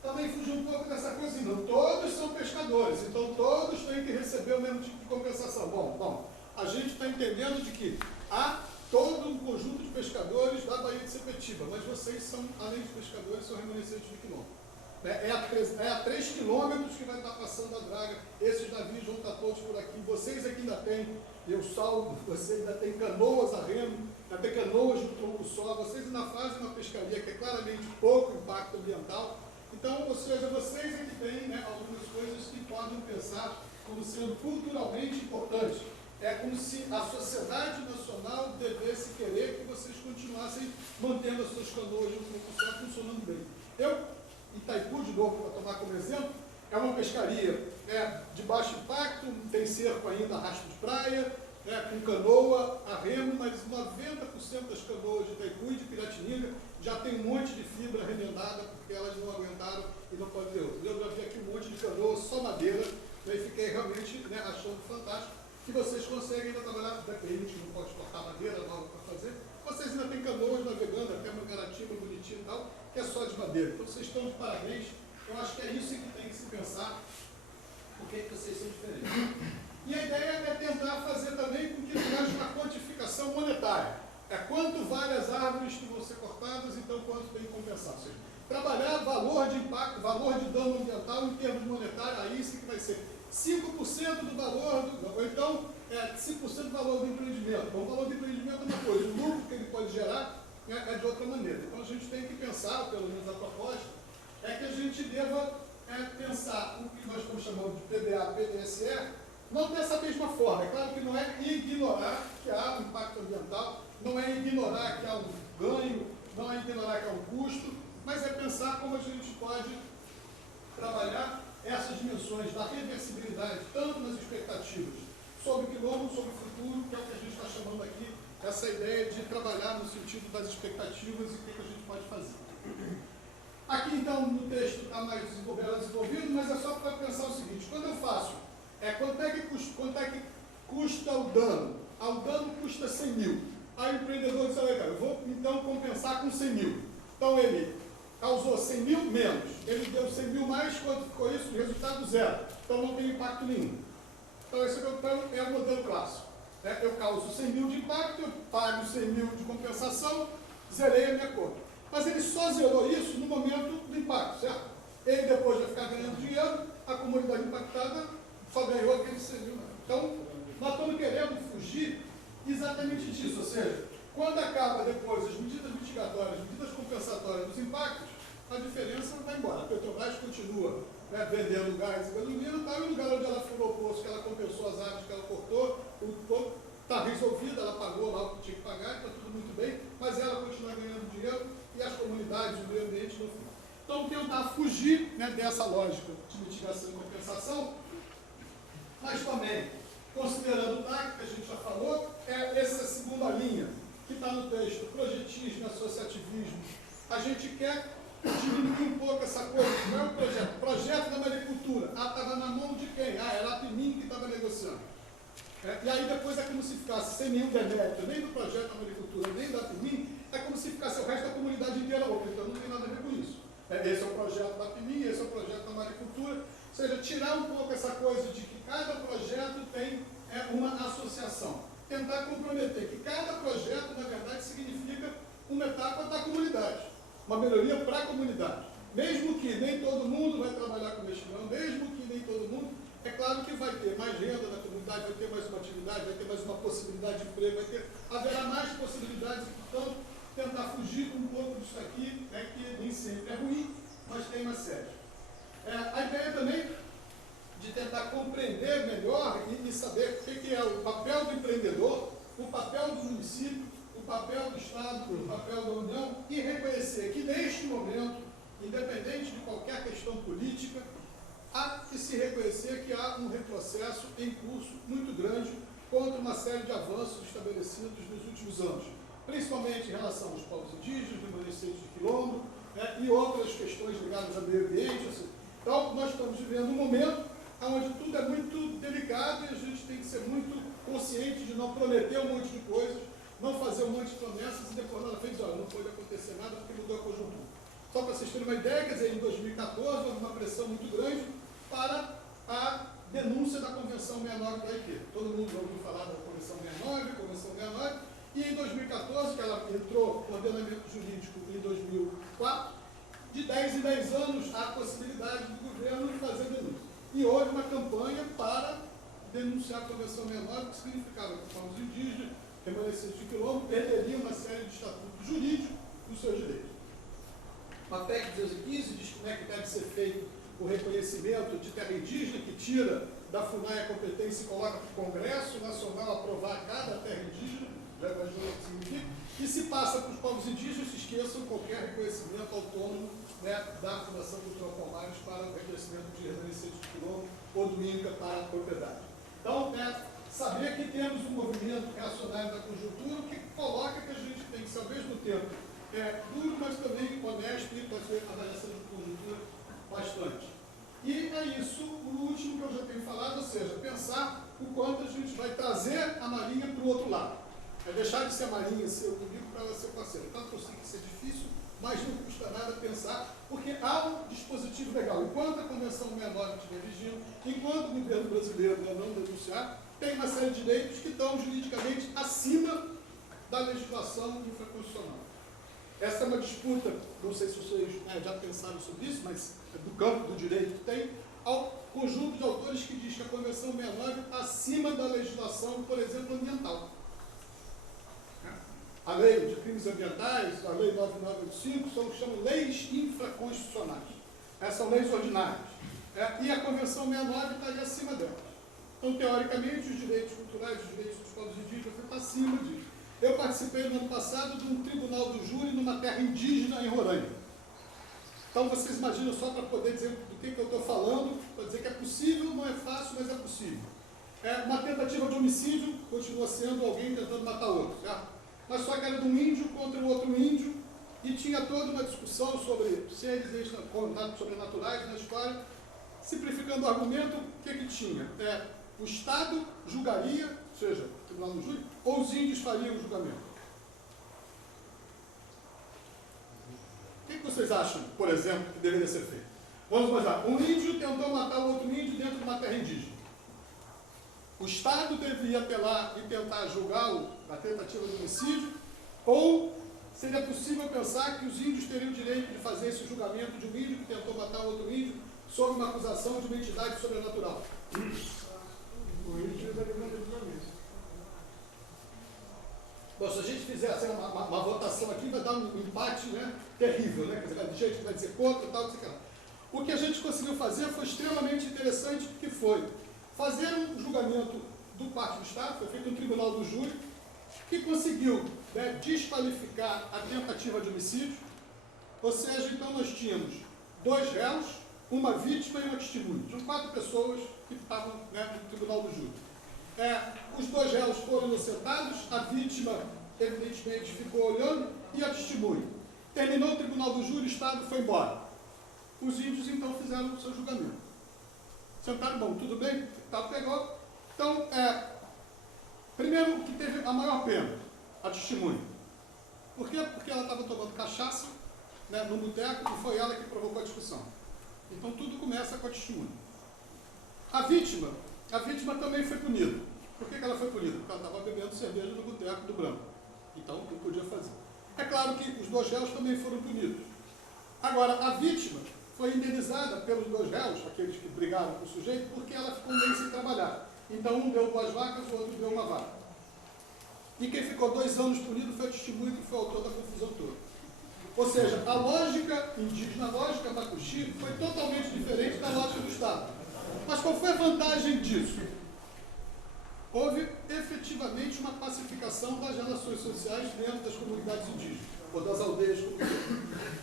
Também fugir um pouco dessa coisa, assim, não todos são pescadores, então todos têm que receber o mesmo tipo de compensação. Bom, a gente está entendendo de que há todo um conjunto de pescadores da Baía de Sepetiba, mas vocês são, além de pescadores, são remanescentes de quilômetro. É a 3 quilômetros que vai estar passando a draga, esses navios vão estar todos por aqui, vocês aqui ainda têm, eu salvo, vocês ainda têm canoas a remo, ainda tem canoas de tronco só, vocês ainda fazem uma pescaria que é claramente pouco impacto ambiental. Então, ou seja, vocês é que têm, né, algumas coisas que podem pensar como sendo culturalmente importantes. É como se a sociedade nacional devesse querer que vocês continuassem mantendo as suas canoas de tronco só funcionando bem. Itaipu, de novo, para tomar como exemplo, é uma pescaria de baixo impacto, tem cerco ainda a rastro de praia, com canoa, a remo, mas 90% das canoas de Itaipu e de Piratininga já tem um monte de fibra remendada, porque elas não aguentaram e não podem ter outro. Eu já vi aqui um monte de canoa, só madeira, e fiquei realmente achando fantástico que vocês conseguem ainda trabalhar, depende, não pode cortar madeira nova para fazer, vocês ainda tem canoas navegando, até uma garatinga bonitinha e tal, que é só de madeira. Então vocês estão de parabéns, eu acho que é isso que tem que se pensar, porque vocês são diferentes. E a ideia é tentar fazer também com que haja uma quantificação monetária. É quanto vale as árvores que vão ser cortadas, então quanto tem que compensar. Ou seja, trabalhar valor de impacto, valor de dano ambiental em termos monetários, aí sim que vai ser 5% do valor, ou então 5% do valor do empreendimento. Então, o valor do empreendimento é uma coisa, o lucro que ele pode gerar é de outra maneira. Então, a gente tem que pensar, pelo menos a proposta, é que a gente deva pensar o que nós estamos chamando de PDA, PDSE, não dessa mesma forma. É claro que não é ignorar que há um impacto ambiental, não é ignorar que há um ganho, não é ignorar que há um custo, mas é pensar como a gente pode trabalhar essas dimensões da reversibilidade, tanto nas expectativas sobre o quilômetro, sobre o futuro, que é o que a gente está chamando aqui, essa ideia de trabalhar no sentido das expectativas e o que a gente pode fazer. Aqui, então, no texto está mais desenvolvido, mas é só para pensar o seguinte: quando eu faço, quanto é que custa o dano? O dano custa 100 mil. Aí o empreendedor diz: olha, eu vou então compensar com 100 mil. Então ele causou 100 mil menos, ele deu 100 mil mais, quanto ficou isso? Resultado zero. Então não tem impacto nenhum. Então esse é o modelo clássico. Eu causo 100 mil de impacto, eu pago 100 mil de compensação, zerei a minha conta. Mas ele só zerou isso no momento do impacto, certo? Ele depois vai ficar ganhando dinheiro, a comunidade impactada só ganhou aqueles 100 mil. Então, nós estamos querendo fugir exatamente disso, ou seja, quando acaba depois as medidas mitigatórias, as medidas compensatórias dos impactos, a diferença vai embora. A Petrobras continua vendendo gás e gasolina, e o lugar onde ela furou o poço, que ela compensou as árvores que ela cortou, está resolvido, ela pagou lá o que tinha que pagar, está tudo muito bem, mas ela continua ganhando dinheiro e as comunidades, o meio ambiente não ficam. Então, tentar fugir dessa lógica de mitigação e compensação, mas também, considerando o TAC, que a gente já falou, essa segunda linha que está no texto, projetismo e associativismo. A gente quer diminuir um pouco essa coisa. Não é um projeto. Projeto da maricultura. Estava na mão de quem? Era a PIMIN que estava negociando. E aí depois é como se ficasse sem nenhum demérito, nem do projeto da maricultura, nem da PIMIN, é como se ficasse o resto da comunidade inteira outra. Então não tem nada a ver com isso. Esse é o projeto da PIMIN, esse é o projeto da maricultura. Ou seja, tirar um pouco essa coisa de que cada projeto tem uma associação. Tentar comprometer que cada projeto, na verdade, significa uma etapa da comunidade, uma melhoria para a comunidade. Mesmo que nem todo mundo vai trabalhar com mexilhão, mesmo que nem todo mundo, é claro que vai ter mais renda na comunidade, vai ter mais uma atividade, vai ter mais uma possibilidade de emprego, haverá mais possibilidades e, portanto, tentar fugir um pouco disso aqui, que nem sempre é ruim, mas tem uma série. A ideia também de tentar compreender melhor e saber o que é o papel do empreendedor, o papel do município, o papel do Estado, o papel da União, e reconhecer que, neste momento, independente de qualquer questão política, há que se reconhecer que há um retrocesso em curso muito grande contra uma série de avanços estabelecidos nos últimos anos, principalmente em relação aos povos indígenas, remanescentes de quilombo, né, e outras questões ligadas ao meio ambiente. Assim. Então, nós estamos vivendo um momento onde tudo é muito delicado e a gente tem que ser muito consciente de não prometer um monte de coisas, não fazer um monte de promessas e depois nada feito, olha, não pode acontecer nada porque mudou a conjuntura. Só para vocês terem uma ideia, quer dizer, em 2014 houve uma pressão muito grande para a denúncia da Convenção 69 da OIT. Todo mundo ouviu falar da Convenção 69, Convenção 69, e em 2014, que ela entrou no ordenamento jurídico em 2004, de 10 em 10 anos há a possibilidade do governo fazer denúncia. E houve uma campanha para denunciar a Convenção 69, que significava que os povos indígenas, remanescentes de quilombo, perderiam uma série de estatutos jurídicos dos seus direitos. A PEC 215 diz como é que deve ser feito o reconhecimento de terra indígena, que tira da FUNAI a competência e coloca para o Congresso Nacional aprovar cada terra indígena, já imaginou o que significa, e se passa para os povos indígenas, se esqueçam qualquer reconhecimento autônomo, né, da Fundação Cultural Palmares para o reconhecimento de remanescentes de quilombo ou do INCA para a propriedade. Então, saber que temos um movimento reacionário da conjuntura que coloca que a gente tem que ser, ao mesmo tempo, duro, mas também honesto e fazer avaliação de conjuntura bastante. E é isso, o último que eu já tenho falado, ou seja, pensar o quanto a gente vai trazer a Marinha para o outro lado. É deixar de ser a Marinha, ser o inimigo, para ela ser parceira. Tanto que eu sei que isso é difícil, mas não custa nada pensar, porque há um dispositivo legal. Enquanto a Convenção 69 estiver vigindo, enquanto o governo brasileiro não denunciar, tem uma série de direitos que estão juridicamente acima da legislação infraconstitucional. Essa é uma disputa, não sei se vocês já pensaram sobre isso, mas do campo do direito tem, ao conjunto de autores que diz que a Convenção 69 está acima da legislação, por exemplo, ambiental. A lei de crimes ambientais, a lei 9985, são o que chamam leis infraconstitucionais. Essas são leis ordinárias. E a Convenção 69 está ali acima delas. Então, teoricamente, os direitos culturais, os direitos dos povos indígenas estão acima disso. Eu participei no ano passado de um tribunal do júri numa terra indígena em Roraima. Então, vocês imaginam, só para poder dizer do que eu estou falando, para dizer que é possível, não é fácil, mas é possível. Uma tentativa de homicídio continua sendo alguém tentando matar outro, certo? Mas só que era de um índio contra o outro índio, e tinha toda uma discussão sobre seres sobrenaturais na história. Simplificando o argumento, o que tinha? O Estado julgaria, ou seja, o tribunal do júri, ou os índios fariam o julgamento? O que vocês acham, por exemplo, que deveria ser feito? Vamos imaginar, um índio tentou matar o outro índio dentro de uma terra indígena. O Estado deveria apelar e tentar julgar a tentativa de homicídio, ou seria possível pensar que os índios teriam o direito de fazer esse julgamento de um índio que tentou matar outro índio sob uma acusação de uma entidade sobrenatural? O índio daria uma legislação. Bom, se a gente fizer assim, uma votação aqui, vai dar um empate, né, terrível, né? Quer dizer, vai gente que vai dizer contra e tal, não sei o que lá. O que a gente conseguiu fazer foi extremamente interessante, porque foi fazer um julgamento do parte do Estado, foi feito um tribunal do júri, que conseguiu, né, desqualificar a tentativa de homicídio, ou seja, então nós tínhamos 2 réus, uma vítima e uma testemunha. Tinham 4 pessoas que estavam, né, no tribunal do júri. Os 2 réus foram inocentados, a vítima, evidentemente, ficou olhando, e a testemunha. Terminou o tribunal do júri, o Estado foi embora. Os índios, então, fizeram o seu julgamento. Sentaram, bom, tudo bem? Tá, pegou. Então, primeiro, o que teve a maior pena, a testemunha. Por quê? Porque ela estava tomando cachaça, né, no boteco, e foi ela que provocou a discussão. Então, tudo começa com a testemunha. A vítima também foi punida. Por que ela foi punida? Porque ela estava bebendo cerveja no boteco do branco. Então, não podia fazer. É claro que os 2 réus também foram punidos. Agora, a vítima foi indenizada pelos 2 réus, aqueles que brigaram com o sujeito, porque ela ficou um mês sem trabalhar. Então, um deu 2 vacas, o outro deu 1 vaca. E quem ficou 2 anos punido foi a testemunha, que foi o autor da confusão toda. Ou seja, a lógica indígena, a lógica Macuxi, foi totalmente diferente da lógica do Estado. Mas qual foi a vantagem disso? Houve efetivamente uma pacificação das relações sociais dentro das comunidades indígenas, ou das aldeias comunidades.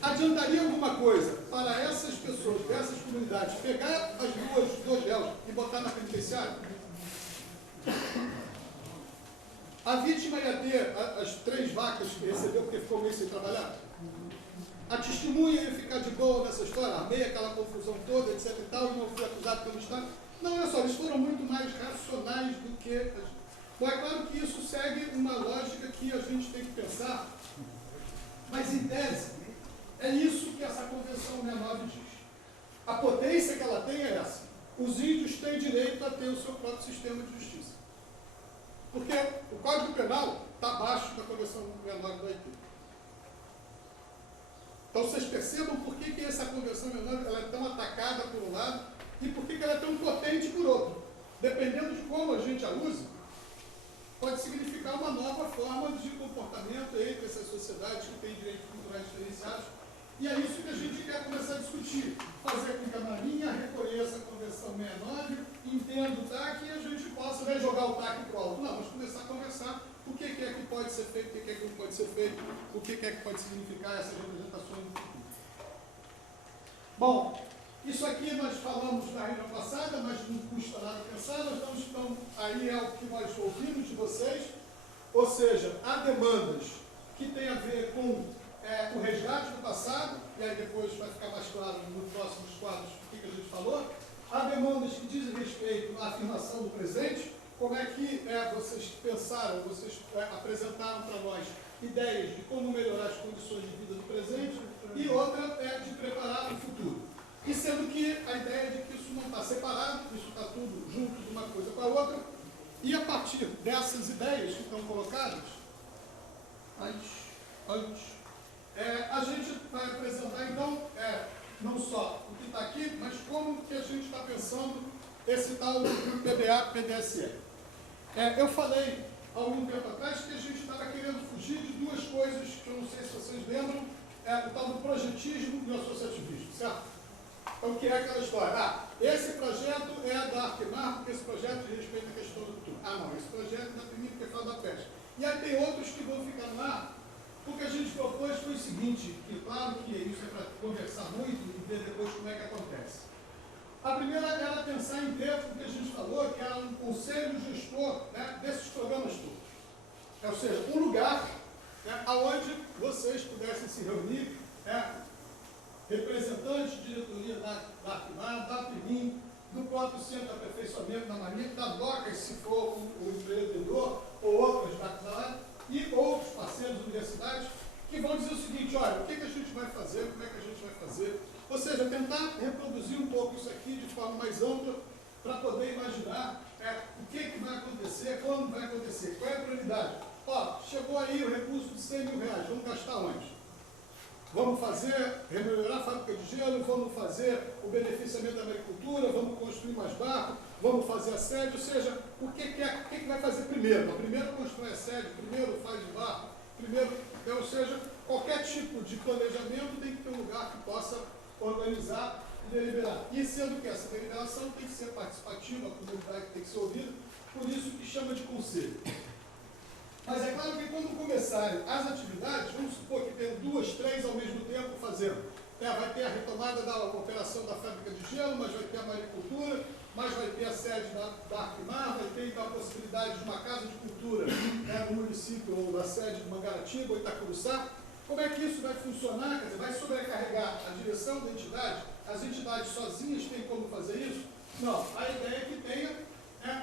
Adiantaria alguma coisa para essas pessoas, dessas comunidades, pegar os 2 réus e botar na penitenciária? A vítima ia ter as 3 vacas que recebeu porque ficou um mês sem trabalhar? A testemunha ia ficar de boa nessa história, armei aquela confusão toda, etc e tal, e não fui acusado pelo Estado. Não, olha só, eles foram muito mais racionais do que... Bom, é claro que isso segue uma lógica que a gente tem que pensar, mas em tese, é isso que essa Convenção 69 diz. A potência que ela tem é essa. Os índios têm direito a ter o seu próprio sistema de justiça. Porque o Código Penal está abaixo da Convenção 69 da OIT. Então vocês percebam por que essa Convenção 69 ela é tão atacada por um lado e por que ela é tão potente por outro. Dependendo de como a gente a usa, pode significar uma nova forma de comportamento entre essas sociedades que têm direitos culturais diferenciados. E é isso que a gente quer começar a discutir. Fazer com que a Marinha reconheça a Convenção 69, entenda o TAC e a gente possa, não é jogar o TAC para o alto, não, mas começar a conversar o que é que pode ser feito, o que é que não pode ser feito, o que é que pode significar essas representações no futuro. Bom, isso aqui nós falamos na reunião passada, mas não custa nada pensar, nós estamos, aí é o que nós ouvimos de vocês, ou seja, há demandas que têm a ver com o resgate do passado, e aí depois vai ficar mais claro nos próximos quadros o que a gente falou. Há demandas que dizem respeito à afirmação do presente, como é que vocês pensaram, vocês apresentaram para nós ideias de como melhorar as condições de vida do presente, e outra é de preparar o futuro. E sendo que a ideia é de que isso não está separado, isso está tudo junto de uma coisa com a outra, e a partir dessas ideias que estão colocadas, a gente vai apresentar, então, não só o que está aqui, mas como que a gente está pensando esse tal PBA-PDSE. Eu falei, há algum tempo atrás, que a gente estava querendo fugir de duas coisas que eu não sei se vocês lembram, o tal do projetismo e o associativismo, certo? Então, que é aquela história, esse projeto é da Arkemar, porque esse projeto diz respeito à questão do futuro. Não, esse projeto é da PNI, porque fala da pesca. E aí tem outros que vão ficar lá. O que a gente propôs foi o seguinte, que claro que isso é para conversar muito e ver depois como é que acontece. A primeira era pensar em ter o que a gente falou, que era um conselho gestor desses programas todos. Ou seja, um lugar onde vocês pudessem se reunir, representantes de diretoria da Arkemar, da PNIM, do próprio Centro de Aperfeiçoamento da Marinha, da DOCA, se for o empreendedor, ou outras da e outros parceiros universitários que vão dizer o seguinte, olha, o que a gente vai fazer, como é que a gente vai fazer, ou seja, tentar reproduzir um pouco isso aqui de forma mais ampla para poder imaginar o que vai acontecer, quando vai acontecer, qual é a prioridade. Chegou aí o recurso de 100 mil reais, vamos gastar onde? Vamos melhorar a fábrica de gelo, vamos fazer o beneficiamento da agricultura, vamos construir mais barcos, vamos fazer a sede, ou seja, o que vai fazer primeiro? Primeiro constrói a sede, primeiro faz o barco, primeiro, ou seja, qualquer tipo de planejamento tem que ter um lugar que possa organizar e deliberar. E sendo que essa deliberação tem que ser participativa, a comunidade tem que ser ouvida, por isso que chama de conselho. Mas é claro que quando começarem as atividades, vamos supor que tem 2, 3 ao mesmo tempo fazendo. Vai ter a retomada da operação da fábrica de gelo, mas vai ter a maricultura, mas vai ter a sede da Arkemar, vai ter então a possibilidade de uma casa de cultura no município, ou na sede de Mangaratiba ou Itacuruçá. Como é que isso vai funcionar? Quer dizer, vai sobrecarregar a direção da entidade? As entidades sozinhas têm como fazer isso? Não. A ideia é que tenha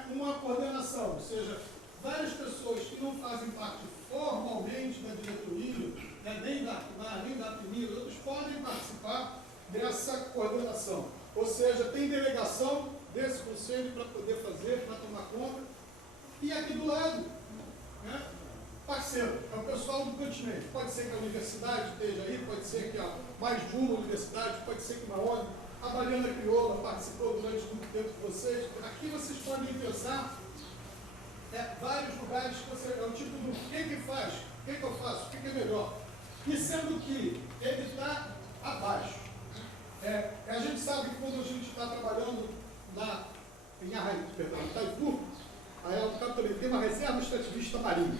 uma coordenação, ou seja, várias pessoas que não fazem parte formalmente da diretoria, nem da Arkemar, nem da PNI, outros podem participar dessa coordenação. Ou seja, tem delegação desse conselho para poder fazer, para tomar conta. E aqui do lado, parceiro, é o pessoal do continente. Pode ser que a universidade esteja aí, pode ser que mais de uma universidade, pode ser que uma ONG. A Mariana Crioula participou durante muito tempo com vocês. Aqui vocês podem pensar vários lugares que você, é o tipo do que faz, o que eu faço, o que é melhor. E sendo que ele está abaixo. A gente sabe que quando a gente está trabalhando em Itaipu, aí tem uma reserva extrativista marinha.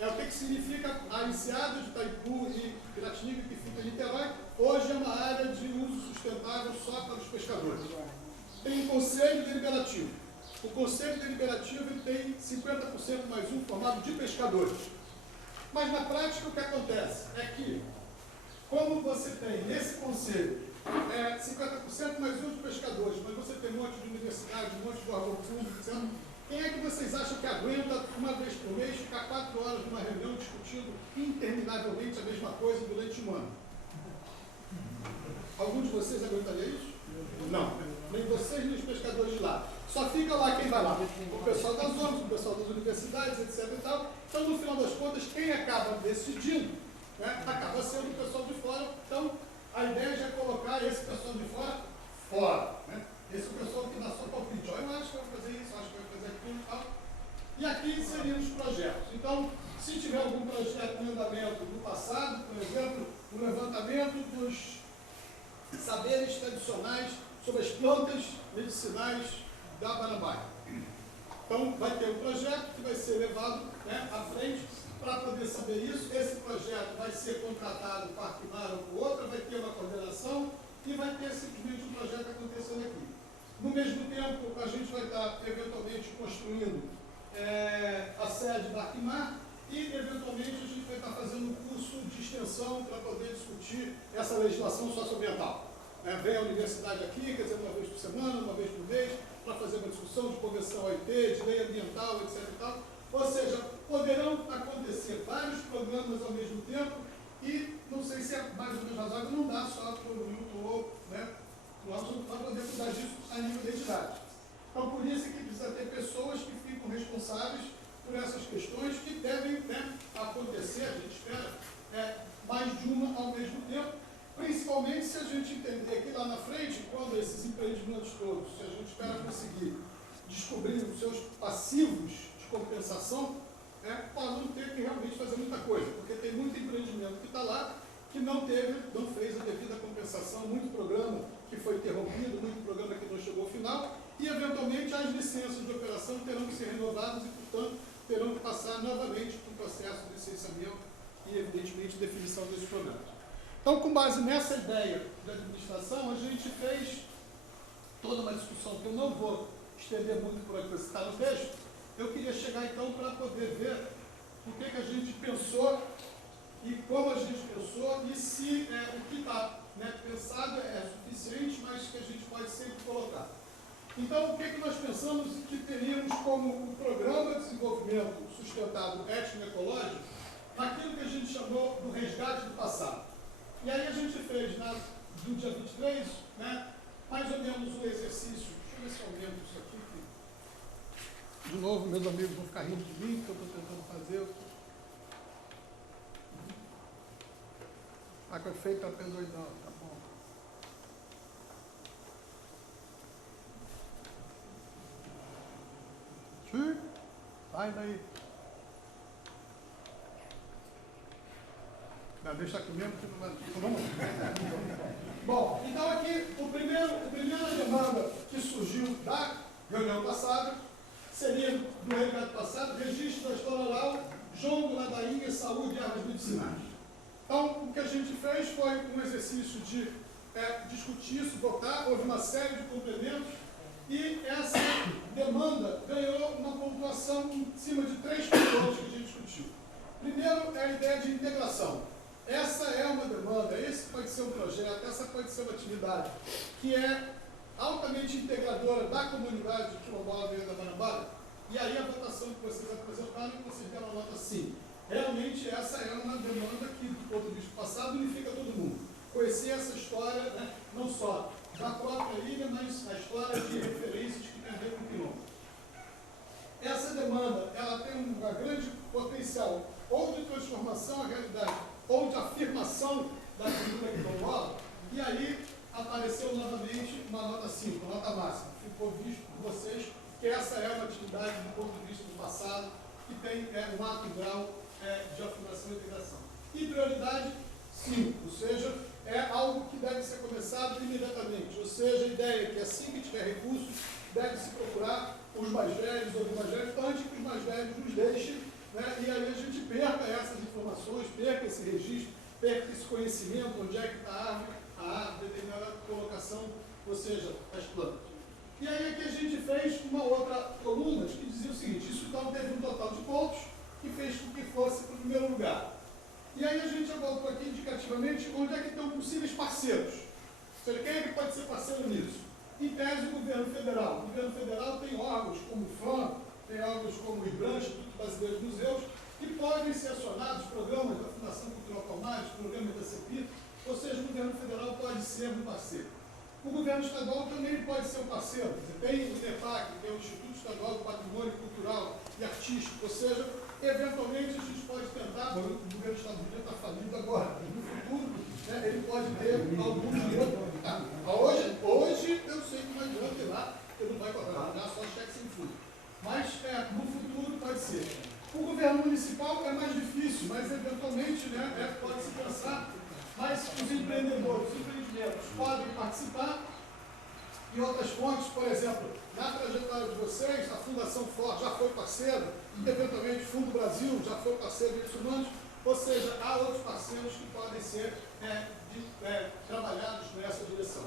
O que significa a enseada de Itaipu e Piratininga, que fica em Niterói, hoje é uma área de uso sustentável só para os pescadores. Tem um conselho deliberativo. O conselho deliberativo tem 50% mais um formado de pescadores. Mas na prática o que acontece é que como você tem nesse conselho 50% mais um de pescadores, mas você tem um monte de universidade, um monte de órgão público, etc. Quem é que vocês acham que aguenta uma vez por mês ficar 4 horas numa reunião discutindo interminavelmente a mesma coisa durante um ano? Algum de vocês aguentaria isso? Não. Nem vocês, nem os pescadores de lá. Só fica lá quem vai lá. O pessoal das ONGs, o pessoal das universidades, etc. E tal. Então, no final das contas, quem acaba decidindo, né, acaba sendo o pessoal de fora. Então, a ideia já é colocar esse pessoal de fora. Né? Esse é o pessoal que dá só palpite. Eu acho que vai fazer isso, acho que vai fazer aquilo e tal. E aqui seriam os projetos. Então, se tiver algum projeto em andamento do passado, por exemplo, o levantamento dos saberes tradicionais sobre as plantas medicinais da Guanabara. Então, vai ter um projeto que vai ser levado, né, à frente para poder saber isso. Esse projeto vai ser contratado com a Arquimar ou com outra, vai ter uma coordenação e vai ter simplesmente um projeto acontecendo aqui. No mesmo tempo, a gente vai estar, eventualmente, construindo a sede da Arquimar e, eventualmente, a gente vai estar fazendo um curso de extensão para poder discutir essa legislação socioambiental. Vem a universidade aqui, quer dizer, uma vez por semana, uma vez por mês, para fazer uma discussão de convenção OIT, de lei ambiental, etc. e tal. Ou seja, poderão acontecer vários programas ao mesmo tempo e, não sei se é mais ou menos razoável, não dá só para o Milton ou, né, nós vamos poder cuidar disso a nível de entidade. Então, por isso é que precisa ter pessoas que ficam responsáveis por essas questões que devem, né, acontecer, a gente espera, mais de uma ao mesmo tempo. Principalmente se a gente entender que lá na frente, quando esses empreendimentos todos, se a gente espera conseguir descobrir os seus passivos de compensação, nós vamos ter que realmente fazer muita coisa, porque tem muito empreendimento que está lá, que não fez a devida compensação, muito programa que foi interrompido, muito programa que não chegou ao final, e eventualmente as licenças de operação terão que ser renovadas e, portanto, terão que passar novamente por um processo de licenciamento e, evidentemente, definição desses programas. Então, com base nessa ideia de administração, a gente fez toda uma discussão que eu não vou estender muito por aqui, porque está no texto. Eu queria chegar, então, para poder ver o que a gente pensou e como a gente pensou e se o que está, né, pensado é suficiente, mas que a gente pode sempre colocar. Então, o que nós pensamos que teríamos como um programa de desenvolvimento sustentado étnico-ecológico naquilo que a gente chamou do resgate do passado. E aí a gente fez, do dia 23, né, mais ou menos um exercício. Deixa eu ver se eu aumento isso aqui. De novo, meus amigos vão ficar rindo de mim, que eu estou tentando fazer. Com efeito trapezoidal, tá bom. Sai daí. Não, deixa aqui mesmo, que não vai... Vamos lá. Bom, então aqui, a primeira demanda que surgiu da reunião passada seria, do resgate passado, registro da história oral, jongo, ladainha, saúde e ervas medicinais. Então, o que a gente fez foi um exercício de discutir isso, votar, houve uma série de complementos, e essa demanda ganhou uma pontuação em cima de 3 pontos que a gente discutiu. Primeiro, é a ideia de integração. Essa é uma demanda, esse pode ser um projeto, essa pode ser uma atividade que é altamente integradora da comunidade quilombola da Guanabara. E aí a votação que vocês apresentaram, vocês deram a nota sim. Realmente essa é uma demanda que, do ponto de vista passado, unifica todo mundo. Conhecer essa história, né, não só da própria ilha, mas a história de referências que tem a ver com o quilombo. Essa demanda, ela tem um grande potencial ou de transformação à realidade, ou de afirmação da cultura quilombola, e aí apareceu novamente uma nota 5, nota máxima. Ficou visto por vocês que essa é uma atividade do ponto de vista do passado, que tem um alto grau de afirmação e integração. E prioridade 5, ou seja, é algo que deve ser começado imediatamente, ou seja, a ideia é que assim que tiver recursos, deve se procurar os mais velhos ou os mais velhos, antes que os mais velhos nos deixem, né? E aí a gente perca essas informações, perca esse registro, perca esse conhecimento, onde é que está a árvore, determinada colocação, ou seja, as plantas. E aí aqui a gente fez uma outra coluna que dizia o seguinte: isso então teve um total de pontos que fez com que fosse para o primeiro lugar E aí a gente já voltou aqui indicativamente onde é que estão possíveis parceiros. Ou seja, quem é que pode ser parceiro nisso? Em tese, o governo federal. O governo federal tem órgãos como o FAM, tem órgãos como o IBRAM, Instituto Brasileiro de Museus, que podem ser acionados, programas da Fundação Cultural Palmares, programas da CEPI, ou seja, o governo federal pode ser um parceiro. O governo estadual também pode ser um parceiro. Tem o INEPAC, que é o Instituto Estadual do Patrimônio Cultural e Artístico, ou seja, eventualmente a gente pode tentar, o governo estadual está falido agora, mas no futuro, né, ele pode ter algum dinheiro. Hoje eu sei que não adianta ir lá, porque não vai cobrar, só cheque sem fundo. Mas no futuro pode ser. O governo municipal é mais difícil, mas eventualmente, né, pode se pensar. Mas os empreendedores, os empreendimentos podem participar e outras fontes, por exemplo, na trajetória de vocês, a Fundação Ford já foi parceiro, eventualmente o Fundo Brasil já foi parceiro de humanos, ou seja, há outros parceiros que podem ser trabalhados nessa direção.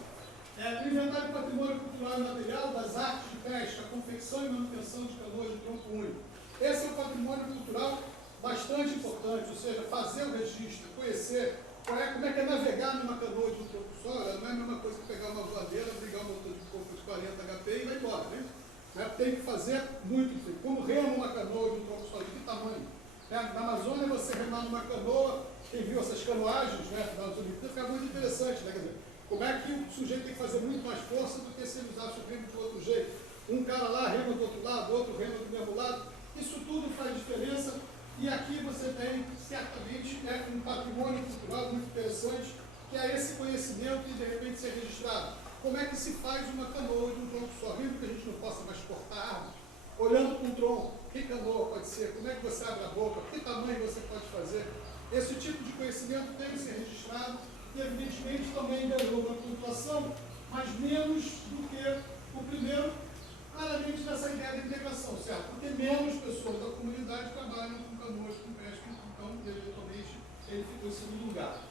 O inventário de patrimônio cultural e material das artes de pesca, confecção e manutenção de canoas de tronco único. Esse é um patrimônio cultural bastante importante, ou seja, fazer o registro, conhecer como é que é navegar numa canoa de um tronco só. Não é a mesma coisa que pegar uma voadeira, ligar um motor de coco de 40 HP e vai embora, né? Tem que fazer muito, como rema uma canoa de um tronco só, de que tamanho? Na Amazônia, você remar numa canoa, quem viu essas canoagens, né, das Olimpíadas, fica muito interessante, né? Quer dizer, como é que o sujeito tem que fazer muito mais força do que se ele usasse o remo de outro jeito? Um cara lá rema do outro lado, outro rema do mesmo lado. Isso tudo faz diferença. E aqui você tem, certamente, um patrimônio cultural muito interessante, que é esse conhecimento e, de repente, ser registrado. Como é que se faz uma canoa de um tronco só? Mesmo que a gente não possa mais cortar árvores, olhando para um tronco, que canoa pode ser? Como é que você abre a boca? Que tamanho você pode fazer? Esse tipo de conhecimento tem que ser registrado e, evidentemente, também ganhou uma pontuação, mas menos do que o primeiro, claramente nessa ideia da integração, certo? Porque menos pessoas da comunidade trabalham com canoas, com pesca, então, eventualmente, ele ficou em segundo lugar.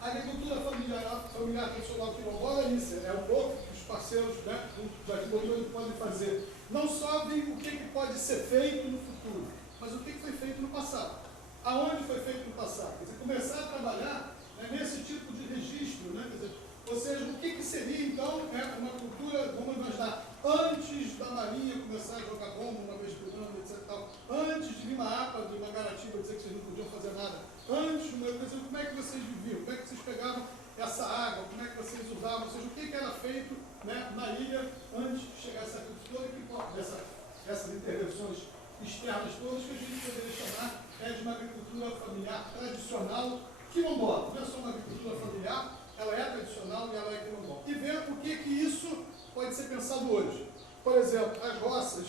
A agricultura familiar tradicional quilombola é isso, é um pouco que os parceiros, né, da agricultura podem fazer. Não só ver o que pode ser feito no futuro, mas o que foi feito no passado. Aonde foi feito no passado? Quer dizer, começar a trabalhar, né, nesse tipo de registro, né, quer dizer, ou seja, o que seria, então, uma cultura, vamos imaginar, antes da Marinha começar a jogar bomba uma vez por ano, etc. Tal, antes de vir uma APA, de uma Garatiba dizer que vocês não podiam fazer nada, antes, como é que vocês viviam, como é que vocês pegavam essa água, como é que vocês usavam, ou seja, o que era feito, né, na ilha antes de chegar essa agricultura, essas intervenções externas todas que a gente poderia chamar de uma agricultura familiar tradicional quilombola. Não é só uma agricultura familiar, ela é tradicional e ela é quilombola. E ver o que isso pode ser pensado hoje. Por exemplo, as roças,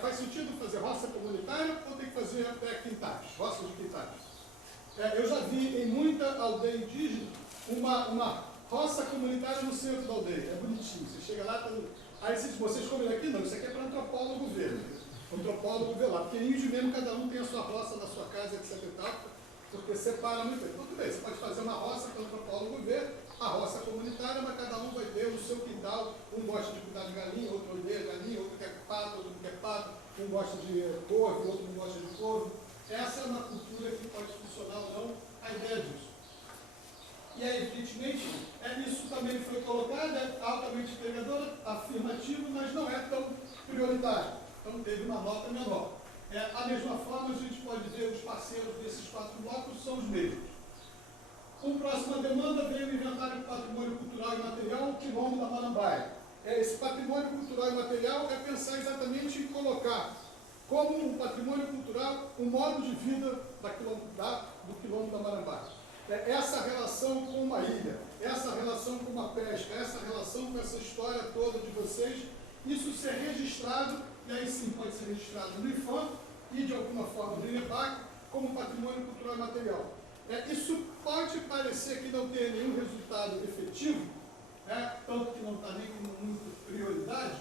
faz sentido fazer roça comunitária ou tem que fazer quintais, roças de quintais? Eu já vi em muita aldeia indígena uma roça comunitária no centro da aldeia. É bonitinho. Você chega lá, aí vocês comem aqui? Não, isso aqui é para antropólogo ver. Antropólogo ver lá. Porque índio mesmo, cada um tem a sua roça na sua casa, etc. e tal, porque separa muito bem. Tudo bem, você pode fazer uma roça para o antropólogo ver, a roça comunitária, mas cada um vai ter o seu quintal. Um gosta de cuidar de galinha, outro odeia galinha, outro quer pato, outro não quer pato, um gosta de couve, outro não gosta de couve. Essa é uma cultura que pode funcionar ou não, a ideia disso. E aí, evidentemente, isso também foi colocado, é altamente empregadora, afirmativo, mas não é tão prioritário. Então, teve uma nota menor. Da mesma forma, a gente pode dizer que os parceiros desses 4 blocos são os mesmos. Como próxima demanda, veio o inventário do patrimônio cultural e material, o quilombo da Marambaia. Esse patrimônio cultural e material é pensar exatamente em colocar como um patrimônio cultural o modo de vida do quilombo da Marambaia. Essa relação com uma ilha, essa relação com uma pesca, essa relação com essa história toda de vocês, isso ser registrado, e aí sim pode ser registrado no IFAM e de alguma forma no INEPAC, como patrimônio cultural e material. Isso pode parecer que não tenha nenhum resultado efetivo, tanto que não está nem com muita prioridade,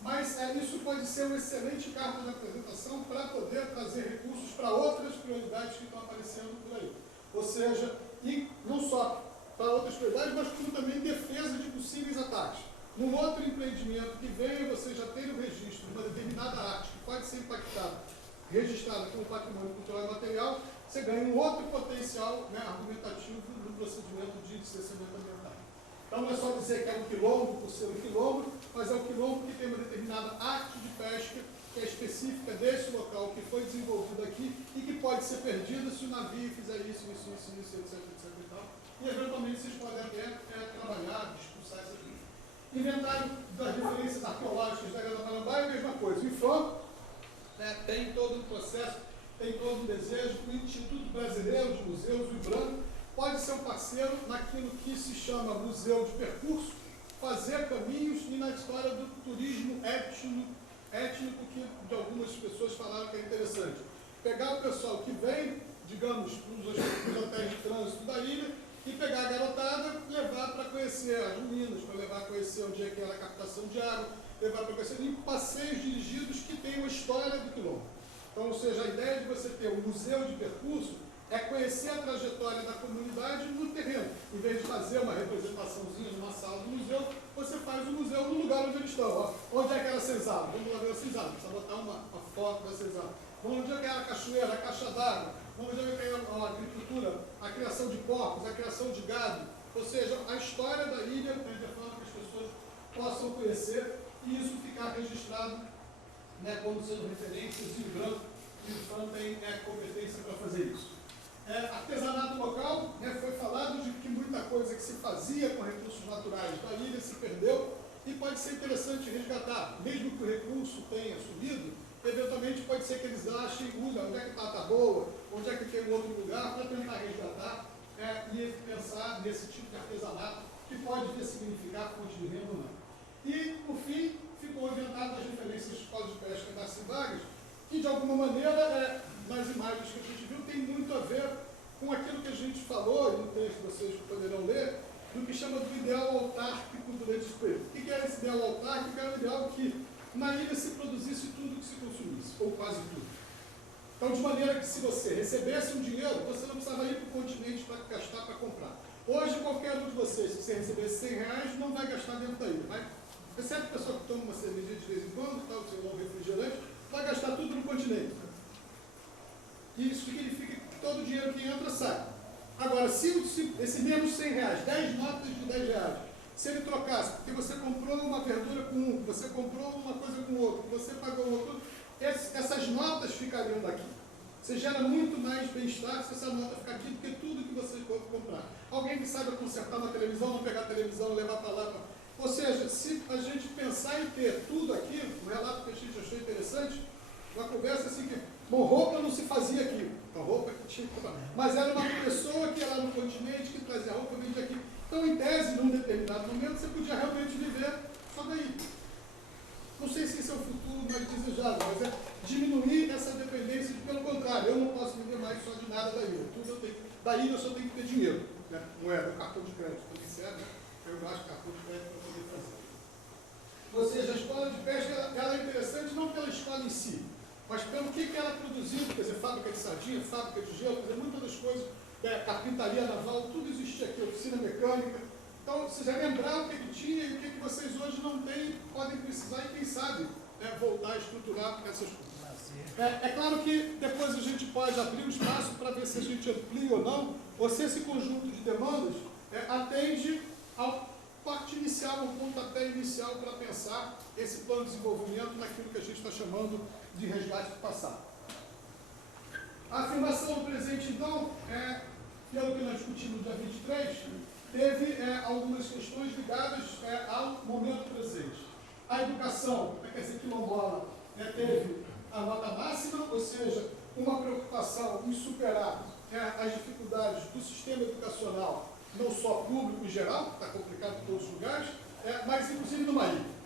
mas isso pode ser uma excelente carta de apresentação para poder trazer recursos para outras prioridades que estão aparecendo por aí. Ou seja, e não só para outras prioridades, mas como também defesa de possíveis ataques. Num outro empreendimento que venha, você já tem o registro de uma determinada arte que pode ser impactada, registrada como patrimônio cultural e material, você ganha um outro potencial, né, argumentativo no procedimento de licenciamento ambiental. Então não é só dizer que é um quilombo por ser um quilombo, mas é um quilombo que tem uma determinada arte de pesca que é específica desse local, que foi desenvolvido aqui e que pode ser perdida se o navio fizer isso, etc, e tal. E eventualmente vocês podem até trabalhar, expulsar essas coisas. Inventário das referências arqueológicas da Grande Parambá é a mesma coisa. O IFAM, né, tem todo um processo, tem todo um desejo. O Instituto Brasileiro de Museus, o IBRAM, pode ser um parceiro naquilo que se chama museu de percurso, fazer caminhos e na história do turismo étnico que de algumas pessoas falaram que é interessante. Pegar o pessoal que vem, digamos, para os hotéis de trânsito da ilha e pegar a garotada, levar para conhecer as ruínas, para levar a conhecer onde é que era a captação de água, levar para conhecer em passeios dirigidos que tem uma história do quilombo. Então, ou seja, a ideia de você ter um museu de percurso é conhecer a trajetória da comunidade no terreno. Em vez de fazer uma representaçãozinha numa sala do museu, você faz o museu no lugar onde eles estão. Ó. Onde é que era a senzala? Vamos lá ver a senzala. Precisa botar uma foto da senzala. Onde é que era a cachoeira, a caixa d'água? Onde é que era a agricultura, a criação de porcos, a criação de gado? Ou seja, a história da ilha, de forma que as pessoas possam conhecer e isso ficar registrado, né, como sendo referências em branco. E o IFAM tem competência para fazer isso. Artesanato local, né, foi falado de que muita coisa que se fazia com recursos naturais da ilha se perdeu e pode ser interessante resgatar, mesmo que o recurso tenha subido, eventualmente pode ser que eles achem onde é que está a boa, onde é que tem um outro lugar para tentar resgatar e pensar nesse tipo de artesanato que pode significar fonte de renda ou não. E, por fim, ficou inventado as referências de escolas de pesca das Civagas, que de alguma maneira, nas imagens que a gente viu, tem muito a ver com aquilo que a gente falou, e no texto vocês poderão ler, do que chama do ideal autárquico durante esse período. O que é esse ideal autárquico? É o ideal que na ilha se produzisse tudo que se consumisse, ou quase tudo. Então, de maneira que se você recebesse um dinheiro, você não precisava ir para o continente para gastar, para comprar. Hoje, qualquer um de vocês, se você recebesse R$100, não vai gastar dentro da ilha. Vai? Exceto a pessoa que toma uma cerveja de vez em quando, tal, seu bom refrigerante, vai gastar tudo no continente. E isso significa que todo o dinheiro que entra sai. Agora, se esse mesmo R$100, 10 notas de R$10, se ele trocasse, porque você comprou uma verdura com um, você comprou uma coisa com outro, você pagou outro, essas notas ficariam daqui. Você gera muito mais bem-estar se essa nota ficar aqui do que tudo que você comprar. Alguém que saiba consertar uma televisão, não pegar a televisão, levar para lá. Ou seja, se a gente pensar em ter tudo aqui, um relato que a gente achou interessante, uma conversa assim que, bom, roupa não se fazia aqui, a roupa que tinha que comprar, mas era uma pessoa que ia lá no continente, que trazia roupa e vendia aqui. Então, em tese, num determinado momento, você podia realmente viver só daí. Não sei se esse é o futuro mais desejado, mas é diminuir essa dependência de, pelo contrário, eu não posso viver mais só de nada da ilha. Tudo eu tenho, da ilha eu só tenho que ter dinheiro, né? Moeda, cartão de crédito, tudo isso eu gasto cartão de crédito para poder fazer. Ou seja, a escola de pesca ela é interessante não pela escola em si, mas pelo que ela produziu, quer dizer, fábrica de sardinha, fábrica de gelo, quer dizer, muitas das coisas, carpintaria naval, tudo existia aqui, oficina mecânica. Então, vocês já lembraram o que tinha e o que vocês hoje não têm, podem precisar e quem sabe voltar a estruturar essas coisas. É claro que depois a gente pode abrir um espaço para ver se a gente amplia ou não, ou se esse conjunto de demandas atende ao parte inicial, ao pontapé inicial para pensar esse plano de desenvolvimento naquilo que a gente está chamando de resgate do passado. A afirmação do presente, então, pelo que nós discutimos no dia 23, teve algumas questões ligadas ao momento presente. A educação, quer dizer, quilombola, teve a nota máxima, ou seja, uma preocupação em superar as dificuldades do sistema educacional, não só público em geral, que está complicado em todos os lugares, mas inclusive numa ilha.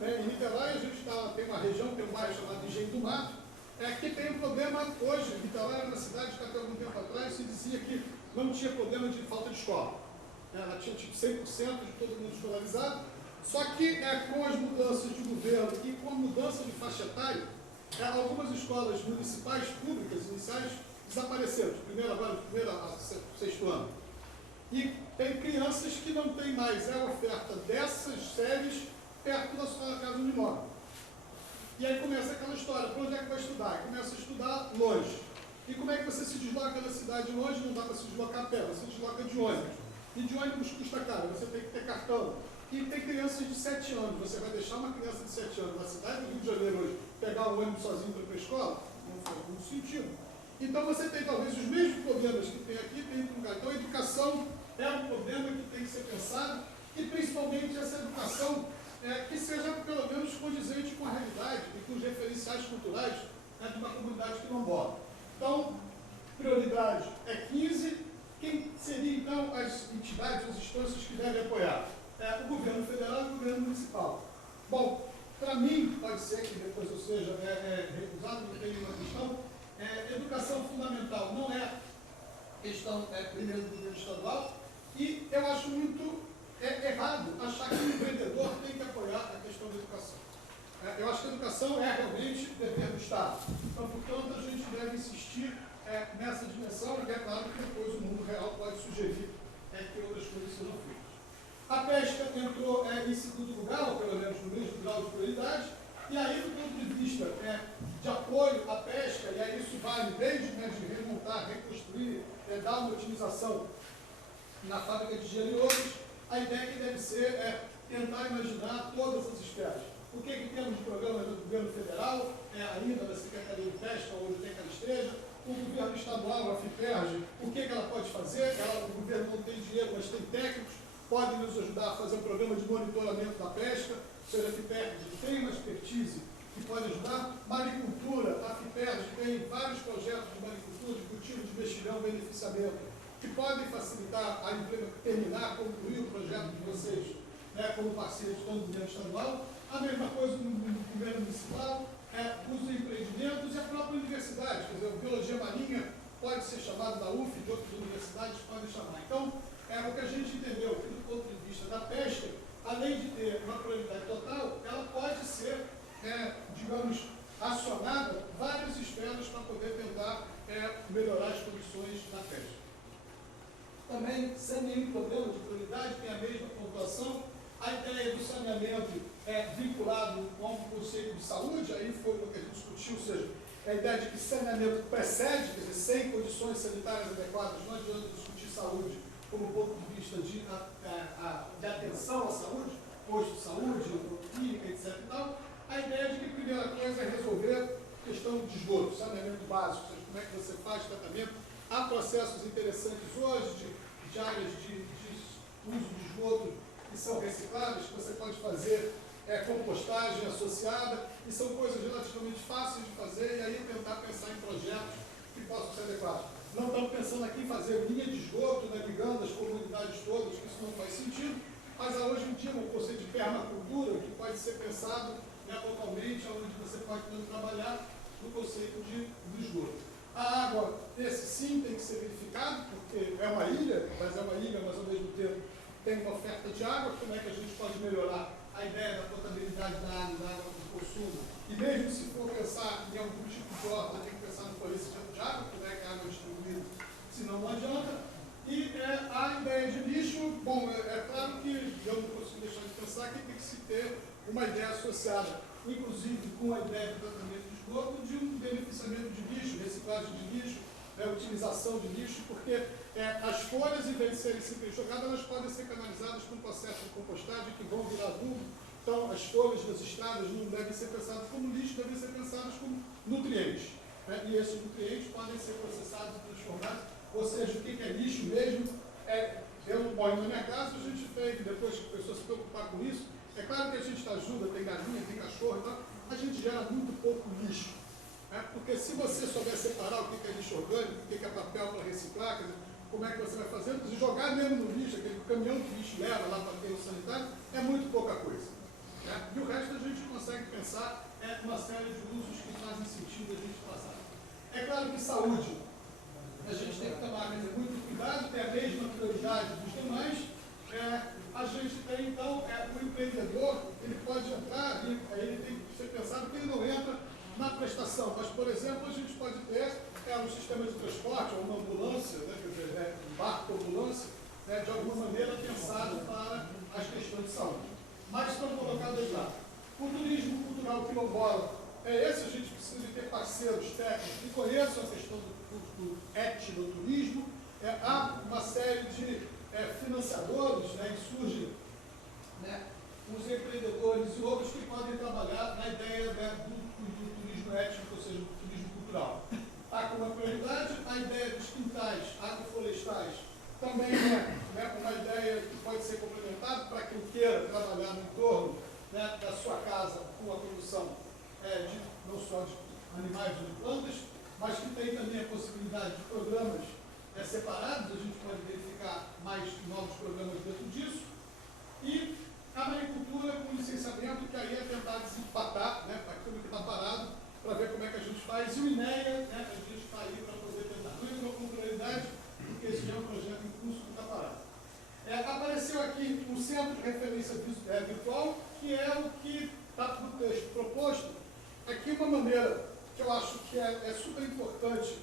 Em Niterói, a gente tem uma região, tem um bairro chamado Engenho do Mato, que tem um problema hoje. Niterói era uma cidade que até algum tempo atrás se dizia que não tinha problema de falta de escola. Ela tinha tipo 100% de todo mundo escolarizado, só que com as mudanças de governo e com a mudança de faixa etária, algumas escolas municipais públicas iniciais desapareceram, de primeiro a sexto ano. E tem crianças que não têm mais a oferta dessas séries perto da sua casa onde mora. E aí começa aquela história, para onde é que vai estudar? Começa a estudar longe. E como é que você se desloca da cidade longe? Não dá para se deslocar a pé, você se desloca de ônibus. E de ônibus custa caro, você tem que ter cartão. E tem crianças de 7 anos. Você vai deixar uma criança de 7 anos na cidade do Rio de Janeiro hoje pegar um ônibus sozinho para ir para a escola? Não faz muito sentido. Então você tem talvez os mesmos problemas que tem aqui, tem em lugar. Então a educação é um problema que tem que ser pensado, e principalmente essa educação que seja pelo menos condizente com a realidade e com os referenciais culturais de uma comunidade quilombola. Então, prioridade é 15. Quem seriam então as entidades, as instâncias que devem apoiar? O governo federal e o governo municipal. Bom, para mim, pode ser que depois eu seja recusado, não tem nenhuma questão, educação fundamental não é questão primeiro do governo estadual, e eu acho muito errado achar que o empreendedor tem que apoiar a questão da educação. Eu acho que a educação é realmente dever do Estado. Então, portanto, a gente deve insistir nessa dimensão, e é claro que depois o mundo real pode sugerir que outras coisas sejam feitas. A pesca entrou em segundo lugar, ou pelo menos no mesmo grau de prioridade, e aí, do ponto de vista de apoio à pesca, e aí isso vale desde de remontar, reconstruir, dar uma otimização na fábrica de gelo e outros, a ideia que deve ser tentar imaginar todas as espécies. O que temos de programa do governo federal, ainda da Secretaria de Pesca, onde tem que ela esteja, o governo estadual, a FIPERJ, o que ela pode fazer? O governo não tem dinheiro, mas tem técnicos, podem nos ajudar a fazer um programa de monitoramento da pesca, seja a FIPERJ tem uma expertise que pode ajudar. Maricultura, a FIPERJ tem vários projetos de maricultura, de cultivo de mexilhão, beneficiamento, que podem facilitar a terminar, concluir o projeto de vocês como parceiros do governo estadual. A mesma coisa no governo municipal, os empreendimentos e a própria universidade. Quer dizer, a biologia marinha pode ser chamada da UF, de outras universidades podem chamar. Então, o que a gente entendeu do ponto de vista da pesca, além de ter uma prioridade total, ela pode ser, digamos, acionada várias esferas para poder tentar melhorar as condições da pesca. Também, sem nenhum problema de prioridade, tem a mesma pontuação. A ideia do saneamento vinculado com o conceito de saúde, aí foi o que a gente discutiu, ou seja, a ideia de que saneamento precede, quer dizer, sem condições sanitárias adequadas, não adianta discutir saúde como ponto de vista de atenção à saúde, posto de saúde, clínica, etc. e tal. A ideia de que a primeira coisa é resolver a questão de esgoto, saneamento básico, ou seja, como é que você faz tratamento. Há processos interessantes hoje de áreas de uso de esgoto que são recicláveis, que você pode fazer compostagem associada, e são coisas relativamente fáceis de fazer, e aí tentar pensar em projetos que possam ser adequados. Não estamos pensando aqui em fazer linha de esgoto, ligando as comunidades todas, que isso não faz sentido, mas há hoje em dia um conceito de permacultura que pode ser pensado localmente, onde você pode trabalhar no conceito do esgoto. A água, esse sim tem que ser verificado, porque é uma ilha, mas ao mesmo tempo tem uma oferta de água. Como é que a gente pode melhorar a ideia da potabilidade da água do consumo? E mesmo se for pensar em algum tipo de horta, tem que pensar no fornecimento de água, como é que a água é distribuída, senão não adianta. E a ideia de lixo, bom, claro que eu não consigo deixar de pensar que tem que se ter uma ideia associada, inclusive com a ideia do tratamento de esgoto, de um beneficiamento de lixo, reciclagem de lixo, utilização de lixo, porque as folhas, em vez de serem simplesmente jogadas, elas podem ser canalizadas para um processo de compostagem que vão virar adubo. Então, as folhas das estradas não devem ser pensadas como lixo, devem ser pensadas como nutrientes. E esses nutrientes podem ser processados e transformados. Ou seja, o que é lixo mesmo? Bom, na minha casa a gente fez, depois que a pessoa se preocupar com isso, é claro que a gente ajuda, tem galinha, tem cachorro e tal, a gente gera muito pouco lixo. Porque se você souber separar o que é lixo orgânico, o que é papel para reciclar, quer dizer, como é que você vai fazer? Se jogar mesmo no lixo, aquele caminhão de lixo leva lá para aterro sanitário, é muito pouca coisa. E o resto a gente consegue pensar uma série de usos que fazem sentido a gente passar. É claro que saúde, a gente tem que tomar muito cuidado, tem a mesma prioridade dos demais. A gente tem, então, o empreendedor, ele pode entrar, ele tem que ser pensado que ele não entra na prestação, mas, por exemplo, a gente pode ter um sistema de transporte, ou uma ambulância, quer dizer, um barco ambulância, de alguma maneira pensado para as questões de saúde. Mas estão colocados lá. O turismo cultural quilombola é esse. A gente precisa de ter parceiros técnicos que conheçam a questão do etnoturismo. Há uma série de financiadores, né, que surgem, né, os empreendedores e outros que podem trabalhar na ideia, né, do turismo étnico, ou seja, do turismo cultural. Há como prioridade a ideia dos quintais agroflorestais, também é, né, uma ideia que pode ser complementada para quem queira trabalhar no entorno, né, da sua casa com a produção não só de animais ou de plantas, mas que tem também a possibilidade de programas separados. A gente pode verificar mais novos programas dentro disso. E a maricultura com licenciamento, que aí é tentar desempatar, né, aquilo que está parado, para ver como é que a gente faz. E o INEA, né, a gente está aí para poder tentar. Não entrou com prioridade, porque esse já é um projeto em curso que está parado. Apareceu aqui um centro de referência virtual, que é o que está no texto proposto. Aqui uma maneira que eu acho que é super importante.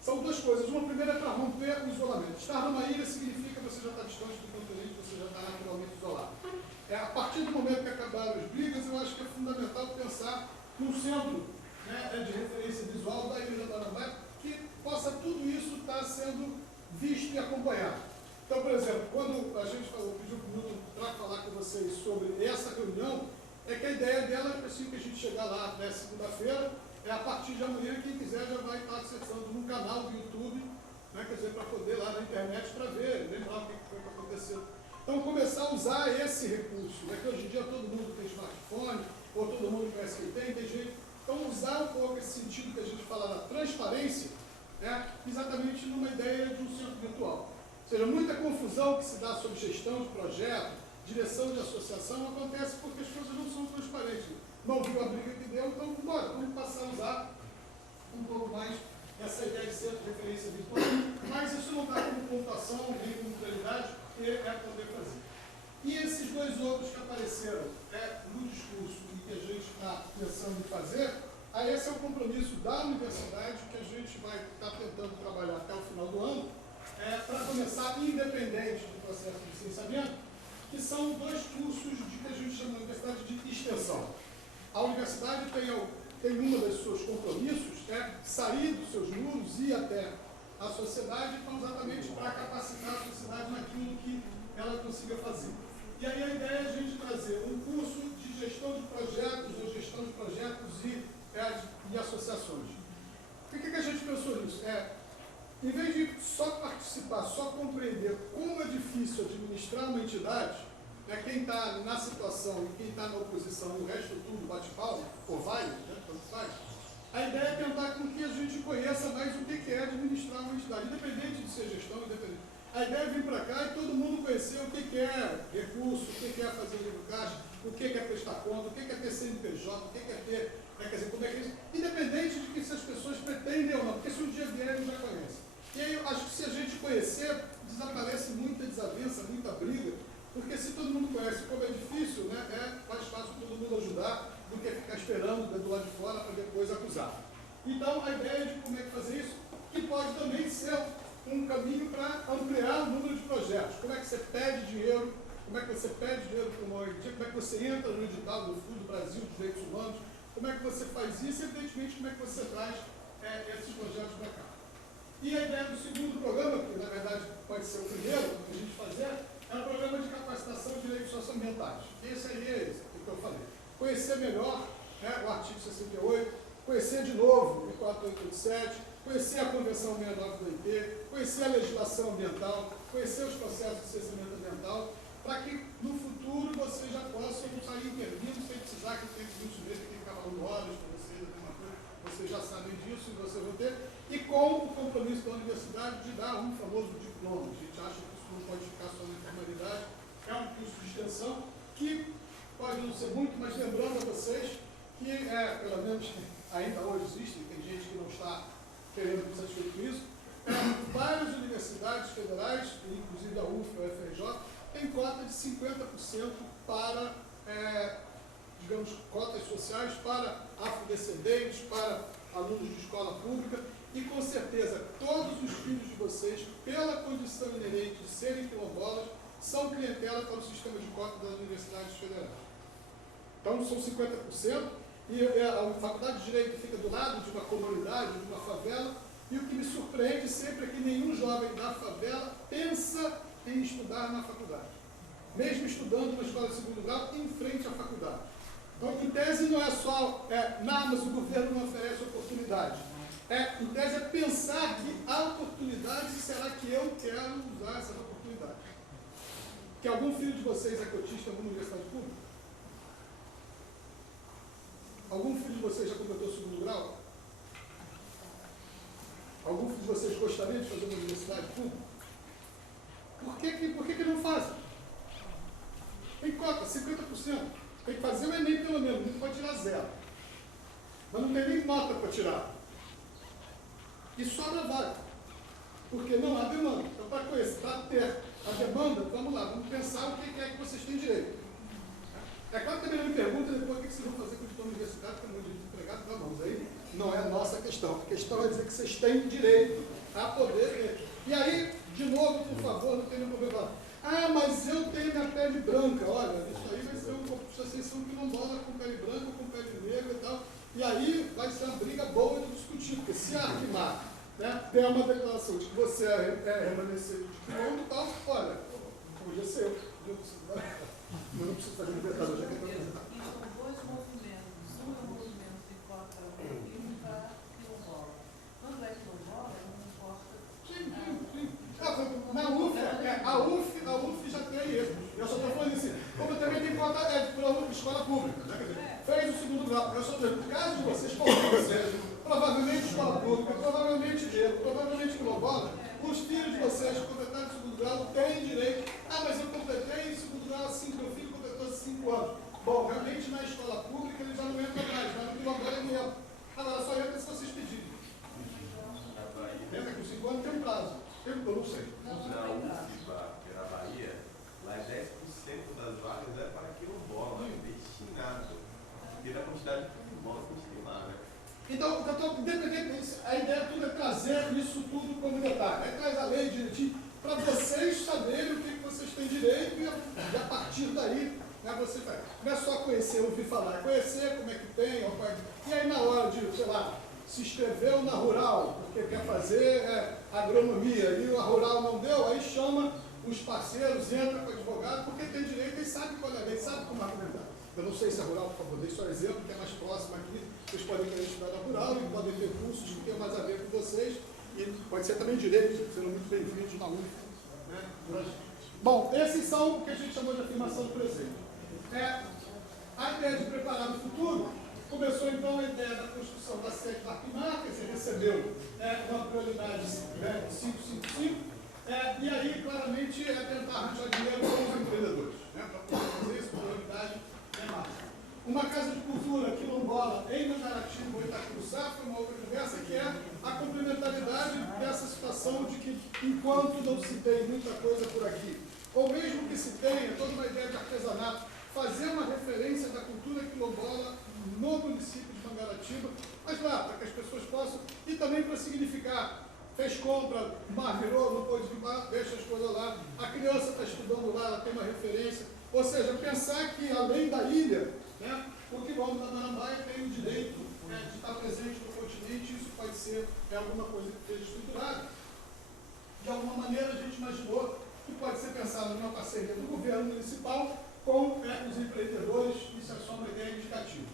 São duas coisas. Uma primeira é para romper o isolamento. Estar numa ilha significa que você já está distante do continente, você já está naturalmente isolado. A partir do momento que acabaram as brigas, eu acho que é fundamental pensar num centro, né, de referência visual da Ilha da Tarambaia, que possa tudo isso estar sendo visto e acompanhado. Então, por exemplo, quando a gente pediu para o Milton para falar com vocês sobre essa reunião, é que a ideia dela é assim que a gente chegar lá até segunda-feira, a partir de amanhã, quem quiser já vai estar acessando num canal do YouTube, né, quer dizer, para poder lá na internet para ver, lembrar o que foi que aconteceu. Então, começar a usar esse recurso, né, que hoje em dia todo mundo tem smartphone, ou todo mundo conhece que tem jeito. Então, usar um pouco esse sentido que a gente fala da transparência, né, exatamente numa ideia de um centro virtual. Ou seja, muita confusão que se dá sobre gestão de projeto, direção de associação, acontece porque as coisas não são transparentes. Não viu a briga que deu, então vamos passar a usar um pouco mais essa ideia de centro de referência virtual. Mas isso não está como pontuação, nem como prioridade, porque é poder fazer. E esses dois outros que apareceram no discurso e que a gente está pensando em fazer, esse é o compromisso da universidade que a gente vai estar tentando trabalhar até o final do ano, para começar independente do processo de licenciamento, que são dois cursos de que a gente chama de universidade de extensão. A universidade tem uma dos seus compromissos, sair dos seus muros e ir até a sociedade, então exatamente para capacitar a sociedade naquilo que ela consiga fazer. E aí a ideia é a gente trazer um curso de gestão de projetos, ou gestão de projetos e associações. Por que a gente pensou nisso? Em vez de só participar, só compreender como é difícil administrar uma entidade, quem está na situação e quem está na oposição, o resto tudo bate palma, ou vai, tanto faz, a ideia é tentar com que a gente conheça mais o que é administrar uma entidade, independente de ser gestão, independente. A ideia é vir para cá e todo mundo conhecer o que é recurso, o que é fazer livro caixa, o que é prestar conta, o que é ter CNPJ, o que é ter, quer dizer, como é que é isso, independente de que se as pessoas pretendem ou não, porque se um dia vierem já conhecem. E aí eu acho que se a gente conhecer, desaparece muita desavença, muita briga, porque se todo mundo conhece como é difícil, né, é mais fácil todo mundo ajudar do que ficar esperando do lado de fora para depois acusar. Então, a ideia de como é que fazer isso, que pode também ser um caminho para ampliar o número de projetos. Como é que você pede dinheiro, como é que você pede dinheiro para uma ONG, como é que você entra no edital do Fundo Brasil dos Direitos Humanos, como é que você faz isso e, evidentemente, como é que você traz esses projetos para cá. E a ideia do segundo programa, que na verdade pode ser o primeiro que a gente fazer, é um programa de capacitação de direitos socioambientais. Esse aí é esse que eu falei. Conhecer melhor, o artigo 68, conhecer de novo o 4887, conhecer a Convenção 69 do OIT, conhecer a legislação ambiental, conhecer os processos de licenciamento ambiental, para que no futuro vocês já possam sair intervindo sem precisar que tenha que subir, que tem que ficar falando horas para vocês, alguma coisa. Vocês já sabem disso e vocês vão ter. E com o compromisso da universidade de dar um famoso diploma. A gente acha que isso não pode ficar só na informalidade. É um curso de extensão que pode não ser muito, mas lembrando a vocês que, pelo menos ainda hoje existe, tem gente que não está querendo ser satisfeito com isso, várias universidades federais, inclusive a UF, a UFRJ, tem cota de 50% para, digamos, cotas sociais para afrodescendentes, para alunos de escola pública, e com certeza todos os filhos de vocês, pela condição inerente de serem quilombolas, são clientela para o sistema de cota das universidades federais. Então, são 50%, e a Faculdade de Direito fica do lado de uma comunidade, de uma favela, e o que me surpreende sempre é que nenhum jovem da favela pensa em estudar na faculdade, mesmo estudando na escola de segundo grau, em frente à faculdade. Então, em tese, não é só, mas o governo não oferece oportunidade. Em tese, é pensar que há oportunidade, e será que eu quero usar essa oportunidade? Que algum filho de vocês é cotista em alguma universidade pública? Algum filho de vocês já completou o segundo grau? Algum filho de vocês gostaria de fazer uma universidade pública? Por que não fazem? Tem cota, 50%. Tem que fazer o Enem pelo menos, não pode tirar 0. Mas não tem nem nota para tirar. E sobra vaga. Porque não há demanda. Então, para ter a demanda, vamos lá, vamos pensar o que é que vocês têm direito. É claro que também não me pergunta depois o que vocês vão fazer com o diploma universitário, porque é muito desempregado, não, vamos aí. Não é a nossa questão. A questão é dizer que vocês têm direito a poder ter. E aí, de novo, por favor, não tem nenhum problema. Mas eu tenho minha pele branca. Olha, isso aí vai ser vocês são quilombola com pele branca, com pele negra e tal. E aí vai ser uma briga boa de discutir, porque se a Arquimar der uma declaração de que você é remanescente de quilombo e tal, olha, podia ser eu. Eu não preciso fazer libertador, já que eu estou fazendo. E são dois movimentos. Um é o movimento de cota firme para quilombola. Quando é quilombola, não importa. Sim. Na UF, a UF já tem isso. Eu só estou falando assim, como também tem cota para escola pública. Né? Quer dizer, fez o segundo grau. Eu só estou dizendo, no caso de vocês, provavelmente escola pública, provavelmente negro, provavelmente quilombola, os filhos de vocês que completaram o segundo grau têm direito. Mas eu completei o segundo grau há 5, meu filho completou 5 anos. Bom, realmente na escola pública ele já não entra mais, mas no quilombola ele entra. Agora só entra se vocês pedirem. Lembra que os 5 anos tem um prazo. Eu não sei. Na UFBA, que era a Bahia, lá 10% das vagas é para quilombola, destinado. Devido à quantidade de quilombola que a gente tem lá, né? Então, independente disso, a ideia tudo é trazer isso tudo como detalhe. Aí traz a lei direitinho para vocês saberem o que vocês têm direito e a partir daí você faz. Não é só conhecer, ouvir falar, é conhecer como é que tem, e aí na hora de, sei lá, se inscreveu na rural, porque quer fazer agronomia, e a rural não deu, aí chama os parceiros, entra com o advogado, porque tem direito e sabe qual é a lei, sabe como argumentar. Eu não sei se é rural, por favor, dei só exemplo, que é mais próximo aqui, vocês podem querer estudar na rural e podem ter cursos que tem mais a ver com vocês, e pode ser também direito, sendo muito bem-vindos na UF. Né? Bom, esses são o que a gente chamou de afirmação do presente. A ideia de preparar o futuro começou então a ideia da construção da sede da Arquimar, que você recebeu uma prioridade 555, e aí claramente tentar arranjar dinheiro com os empreendedores, para poder fazer isso, prioridade máxima. Uma casa de cultura quilombola em Mangaratiba, Itacuruçá, foi uma outra conversa, que é a complementaridade dessa situação de que, enquanto não se tem muita coisa por aqui, ou mesmo que se tenha toda uma ideia de artesanato, fazer uma referência da cultura quilombola no município de Mangaratiba, mas lá, para que as pessoas possam, e também para significar, fez compra, mar virou, não pôde limpar, deixa as coisas lá, a criança está estudando lá, ela tem uma referência, ou seja, pensar que além da ilha, o quilombo da Marambaia tem o direito de estar presente no continente, isso pode ser alguma coisa que esteja estruturada. De alguma maneira a gente imaginou que pode ser pensado numa parceria do governo municipal com os empreendedores, isso é só uma ideia indicativa.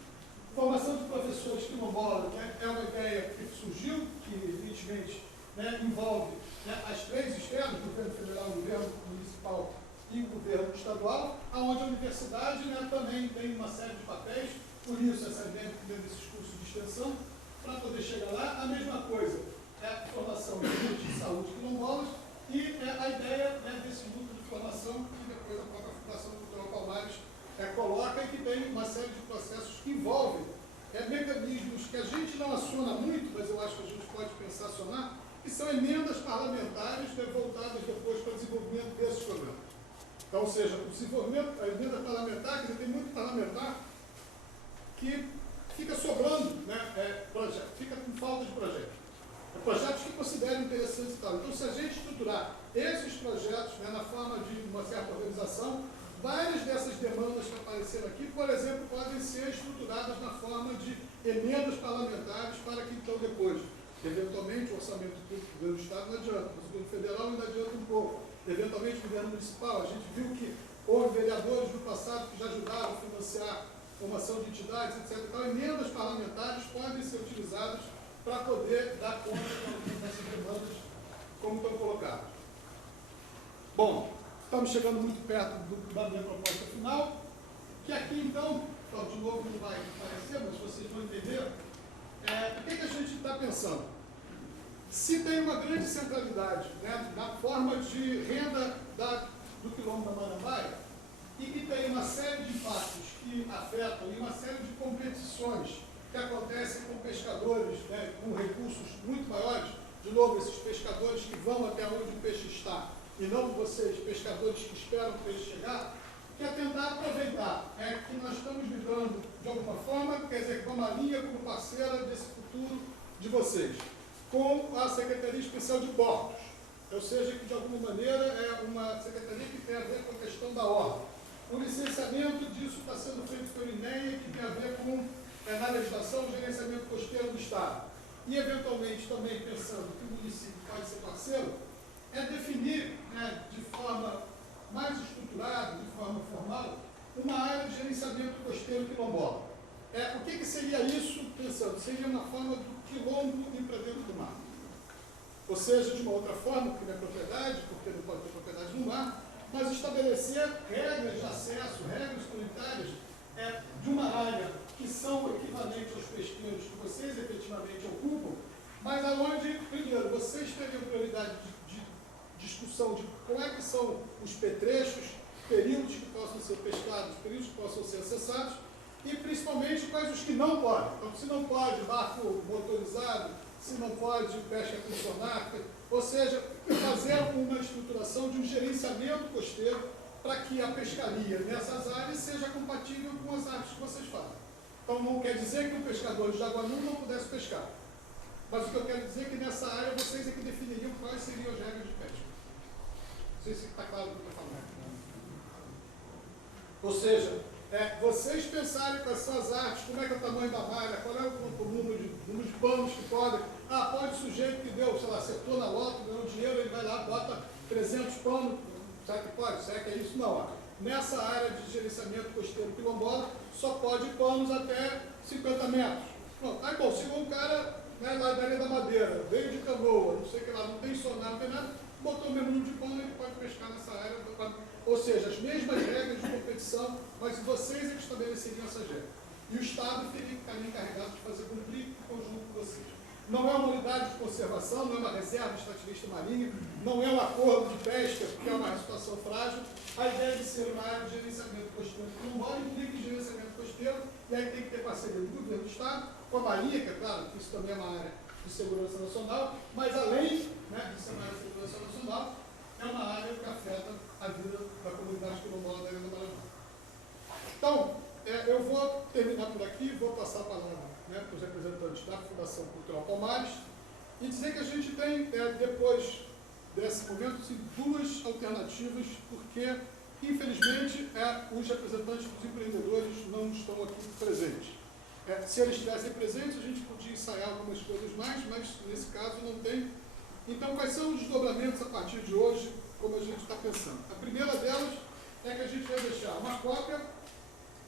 Formação de professores quilombola é uma ideia que surgiu, que evidentemente envolve as três esferas, o governo federal, o governo municipal e o governo estadual, onde a universidade também tem uma série de papéis, por isso essa ideia desses cursos de extensão, para poder chegar lá. A mesma coisa a formação de saúde quilombolas e a ideia desse grupo de formação que depois a própria Fundação Cultural Palmares coloca e que tem uma série de processos que envolvem mecanismos que a gente não aciona muito, mas eu acho que a gente pode pensar acionar, que são emendas parlamentares voltadas depois para o desenvolvimento desses programas. Então, ou seja, o desenvolvimento, a emenda parlamentar, que tem muito parlamentar que fica sobrando projeto, fica com falta de projeto. Projetos que consideram interessantes e tal. Então, se a gente estruturar esses projetos na forma de uma certa organização, várias dessas demandas que apareceram aqui, por exemplo, podem ser estruturadas na forma de emendas parlamentares para que então depois, eventualmente, o orçamento público do governo do Estado não adianta, mas o governo federal ainda adianta um pouco. Eventualmente, o governo municipal, a gente viu que houve vereadores no passado que já ajudaram a financiar formação de entidades, etc. Então, emendas parlamentares podem ser utilizadas para poder dar conta dessas demandas como estão colocadas. Bom, estamos chegando muito perto da minha proposta final, que aqui, então, de novo não vai aparecer, mas vocês vão entender, o que a gente está pensando? Se tem uma grande centralidade, né, na forma de renda do quilombo da Marambaia, e que tem uma série de impactos que afetam e uma série de competições que acontecem com pescadores, né, com recursos muito maiores, de novo, esses pescadores que vão até onde o peixe está, e não vocês, pescadores que esperam o peixe chegar, que é tentar aproveitar que nós estamos vibrando de alguma forma, quer dizer, com a Marinha como parceira desse futuro de vocês, com a Secretaria Especial de Portos, ou seja, que de alguma maneira é uma secretaria que tem a ver com a questão da ordem. O licenciamento disso está sendo feito pelo INEA, que tem a ver com, na legislação, o gerenciamento costeiro do Estado. E, eventualmente, também pensando que o município pode ser parceiro, é definir, de forma mais estruturada, de forma formal, uma área de gerenciamento costeiro quilombola. O que seria isso, pensando? Seria uma forma do quilombo ir para dentro do mar. Ou seja, de uma outra forma, porque não é propriedade, porque não pode ter propriedade no mar, mas estabelecer regras de acesso, regras comunitárias de uma área que são equivalentes aos pesqueiros que vocês efetivamente ocupam, mas aonde, primeiro, vocês teriam prioridade de discussão de como é que são os petrechos, períodos que possam ser pescados, períodos que possam ser acessados, e principalmente quais os que não podem. Então, se não pode barco motorizado, se não pode pesca com sonar, ou seja, fazer uma estruturação de um gerenciamento costeiro para que a pescaria nessas áreas seja compatível com as artes que vocês fazem. Então, não quer dizer que um pescador de Jaguanu não pudesse pescar. Mas o que eu quero dizer é que nessa área vocês é que definiriam quais seriam as regras de pesca. Não sei se está claro o que eu estou falando. Ou seja, vocês pensarem com as suas artes, como é que é o tamanho da malha, qual é o número de panos que podem. Pode o sujeito que deu, sei lá, acertou na loto, ganhou dinheiro, ele vai lá, bota 300 panos, será que pode? Será que é isso? Não. Nessa área de gerenciamento costeiro quilombola, só pode panos até 50 metros. Bom, aí, chegou um cara lá da área da Madeira, veio de canoa, não sei o que lá, não tem sonar, não tem nada, botou o mesmo número de pano, ele pode pescar nessa área. Ou seja, as mesmas regras de competição, mas vocês é que estabeleceriam essas regras. E o Estado teria que ficar encarregado de fazer cumprir o conjunto de vocês. Não é uma unidade de conservação, não é uma reserva extrativista marinha, não é um acordo de pesca, porque é uma situação frágil. A ideia de ser uma área de gerenciamento costeiro quilombola implica em gerenciamento costeiro, e aí tem que ter parceria do governo do Estado, com a Marinha, que é claro, que isso também é uma área de segurança nacional, mas além de ser uma área de segurança nacional, é uma área que afeta a vida da comunidade quilombola da Ilha do Maranhão. Então, eu vou terminar por aqui, vou passar a palavra para os representantes da Fundação Cultural Palmares e dizer que a gente tem, depois desse momento, sim, duas alternativas, porque, infelizmente, os representantes dos empreendedores não estão aqui presentes. Se eles estivessem presentes, a gente podia ensaiar algumas coisas mais, mas nesse caso não tem. Então, quais são os desdobramentos a partir de hoje, como a gente está pensando? A primeira delas é que a gente vai deixar uma cópia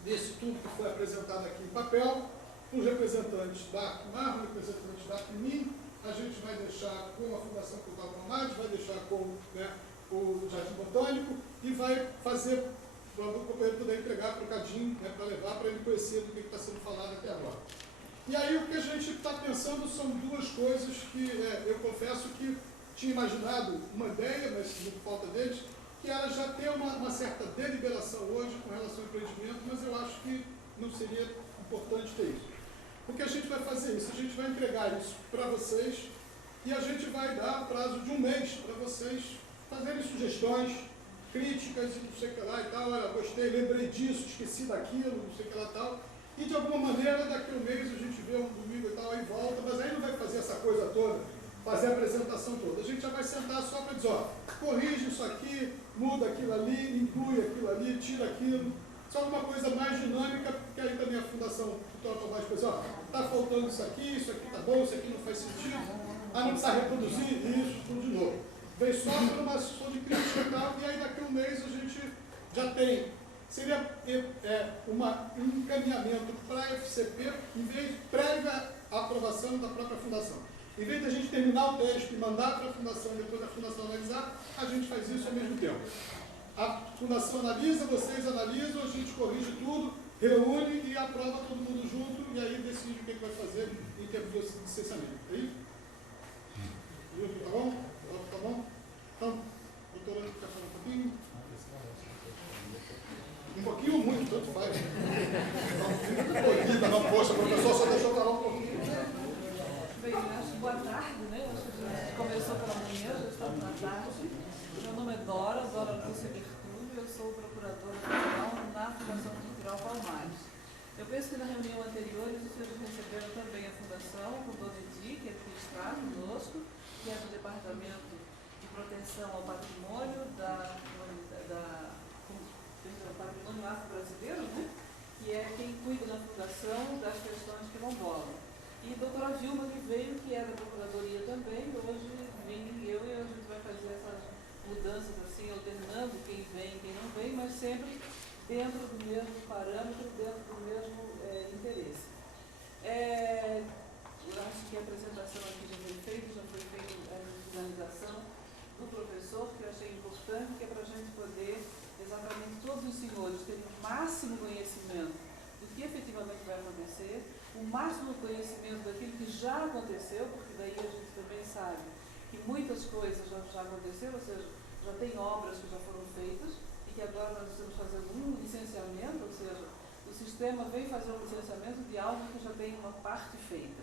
desse tudo que foi apresentado aqui em papel, para os representantes da ACMAR, representantes da ACMIM, a gente vai deixar com a Fundação Cultural Palmares, vai deixar com o Jardim Botânico e vai fazer, para o companheiro poder entregar para o Cadinho, para levar, para ele conhecer do que está sendo falado aqui agora. E aí o que a gente está pensando são duas coisas que eu confesso que tinha imaginado uma ideia, mas por falta deles, que era já ter uma certa deliberação hoje com relação ao empreendimento, mas eu acho que não seria importante ter isso. Porque a gente vai fazer isso, a gente vai entregar isso para vocês e a gente vai dar um prazo de 1 mês para vocês fazerem sugestões, críticas e não sei o que lá e tal. Olha, gostei, lembrei disso, esqueci daquilo, não sei o que lá e tal. E de alguma maneira, daqui a 1 mês a gente vê um domingo e tal, aí volta, mas aí não vai fazer essa coisa toda fazer a apresentação toda. A gente já vai sentar só para dizer, ó, corrige isso aqui, muda aquilo ali, inclui aquilo ali, tira aquilo. Só uma coisa mais dinâmica, porque aí também a Fundação Cultural Palmares dizer, ó, está faltando isso aqui está bom, isso aqui não faz sentido. Ah, não precisa reproduzir isso, tudo de novo. Vem só para uma sessão de crítica e tal, e aí daqui a um mês a gente já tem. Seria um encaminhamento para a FCP, em vez de prévia aprovação da própria Fundação. Em vez de a gente terminar o texto e mandar para a Fundação, depois da Fundação analisar, a gente faz isso ao mesmo tempo. A Fundação analisa, vocês analisam, a gente corrige tudo, reúne e aprova todo mundo junto, e aí decide o que vai fazer em termos de licenciamento. É isso? Tá bom? Tá bom? Então, doutora, quer falar um pouquinho? Um pouquinho ou muito, tanto faz. Não, poxa, o professor só deixou falar um pouquinho. Bem, acho boa tarde, né? Acho que a gente começou pela manhã, já estamos na tarde. Meu nome é Dora Lúcia Bertulli, eu sou procuradora regional na Fundação Cultural Palmares. Eu penso que na reunião anterior os senhores receberam também a Fundação, com o Dona Edi, que aqui está conosco, que é do Departamento de Proteção ao Patrimônio Patrimônio Afro-Brasileiro, né? Que é quem cuida da fundação das questões quilombolas. E a doutora Vilma, que veio, que é da Procuradoria também, hoje vim eu e a gente vai fazer essas mudanças assim, alternando quem vem e quem não vem, mas sempre dentro do mesmo parâmetro, dentro do mesmo interesse. Eu acho que a apresentação aqui já foi feita a finalização do professor, que eu achei importante, que é para a gente poder exatamente todos os senhores terem o máximo conhecimento do que efetivamente vai acontecer, o máximo conhecimento daquilo que já aconteceu, porque daí a gente também sabe que muitas coisas já aconteceram, ou seja, já tem obras que já foram feitas e que agora nós estamos fazendo um licenciamento, ou seja, o sistema vem fazer um licenciamento de algo que já tem uma parte feita.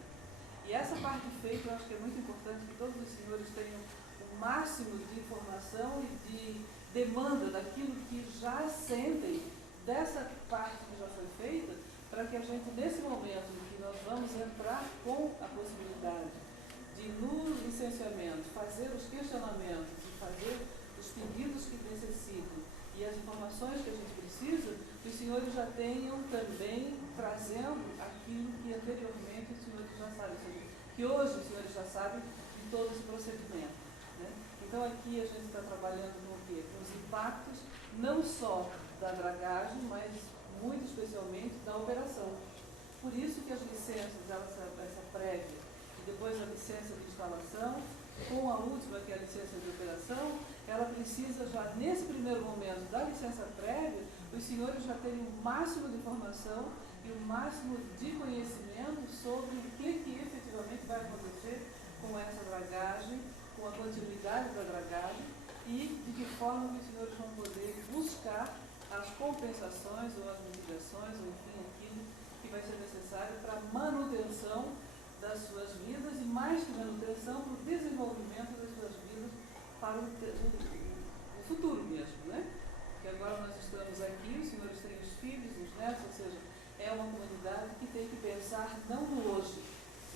E essa parte feita eu acho que é muito importante que todos os senhores tenham o máximo de informação e de demanda daquilo que já sentem dessa parte que já foi feita, para que a gente, nesse momento em que nós vamos entrar com a possibilidade de, no licenciamento, fazer os questionamentos e fazer os pedidos que necessitam e as informações que a gente precisa, que os senhores já tenham também trazendo aquilo que anteriormente os senhores já sabem, ou seja, que hoje os senhores já sabem de todo esse procedimento. Né? Então aqui a gente está trabalhando com o quê? Com os impactos não só da dragagem, mas muito especialmente da operação. Por isso que as licenças, essa prévia e depois a licença de instalação, com a última, que é a licença de operação, ela precisa já, nesse primeiro momento da licença prévia, os senhores já terem o máximo de informação e o máximo de conhecimento sobre o que efetivamente vai acontecer com essa dragagem, com a continuidade da dragagem e de que forma os senhores vão poder buscar as compensações ou as mitigações, ou enfim, aquilo que vai ser necessário para a manutenção das suas vidas e, mais que manutenção, para o desenvolvimento das suas vidas para o futuro mesmo, né? Porque agora nós estamos aqui, os senhores têm os filhos, os netos, ou seja, é uma comunidade que tem que pensar não no hoje,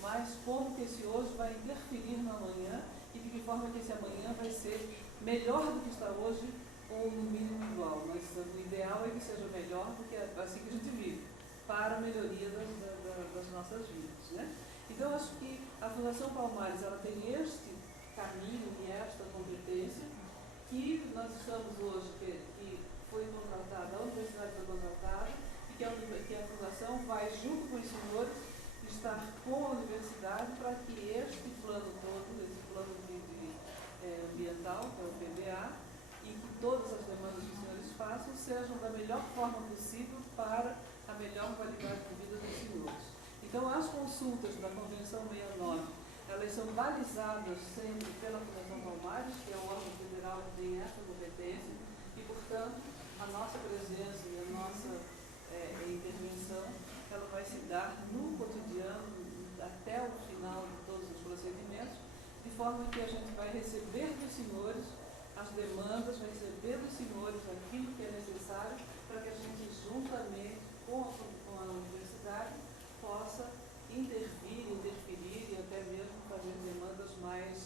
mas como que esse hoje vai interferir no amanhã e de que forma que esse amanhã vai ser melhor do que está hoje ou no mínimo igual, mas o ideal é que seja melhor, porque é assim que a gente vive, para a melhoria das nossas vidas, né? Então, eu acho que a Fundação Palmares, ela tem este caminho e esta competência que nós estamos hoje, que foi contratada, a universidade foi contratada, e que a Fundação vai, junto com os senhores, estar com a universidade para que este plano todo, esse plano ambiental, que é o PBA, e que todas as demandas que os senhores façam sejam da melhor forma possível para a melhor qualidade de vida dos senhores. Então, as consultas da Convenção 69, elas são balizadas sempre pela Fundação Palmares, que é o órgão federal que tem essa competência, e, portanto, a nossa presença e a nossa intervenção, ela vai se dar no cotidiano, até o final de todos os procedimentos, de forma que a gente vai receber dos senhores as demandas, vai receber dos senhores aquilo que é necessário para que a gente, juntamente com a universidade, possa interferir e até mesmo fazer demandas mais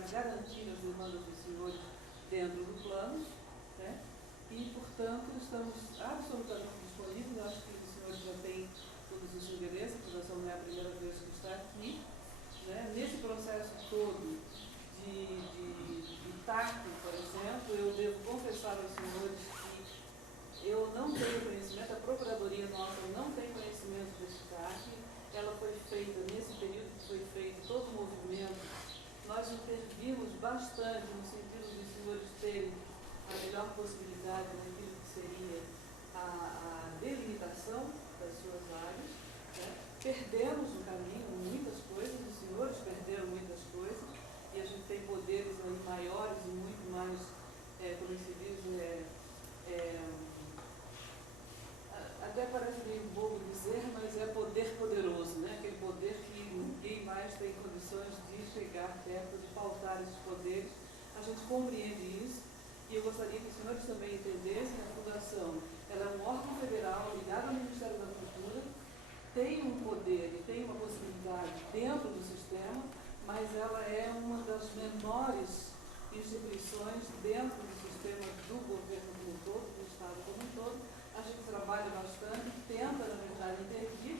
possibilidade de garantir as demandas dos senhores dentro do plano, né? E, portanto, estamos absolutamente disponíveis. Eu acho que os senhores já têm todos os endereços, a Fundação não é a primeira vez que está aqui, né? Nesse processo todo de TAC, por exemplo, eu devo confessar aos senhores que eu não tenho conhecimento, a Procuradoria nossa não tem conhecimento desse TAC. Ela foi feita, nesse período que foi feito todo o movimento, nós intervimos bastante no sentido dos senhores terem a melhor possibilidade daquilo que seria a delimitação das suas áreas, né? Perdemos no caminho muitas coisas, os senhores perderam muitas coisas, e a gente tem poderes aí maiores e muito mais, como se diz, até parece meio bobo dizer, mas é poder poderoso, né? Aquele poder que ninguém mais tem condições de chegar perto, de pautar esses poderes. A gente compreende isso, e eu gostaria que os senhores também entendessem que a Fundação ela é um órgão federal ligado ao Ministério da Cultura, tem um poder e tem uma possibilidade dentro do sistema, mas ela é uma das menores instituições dentro do sistema do governo como um todo, do Estado como um todo. A gente trabalha bastante, tenta, na verdade, intervir,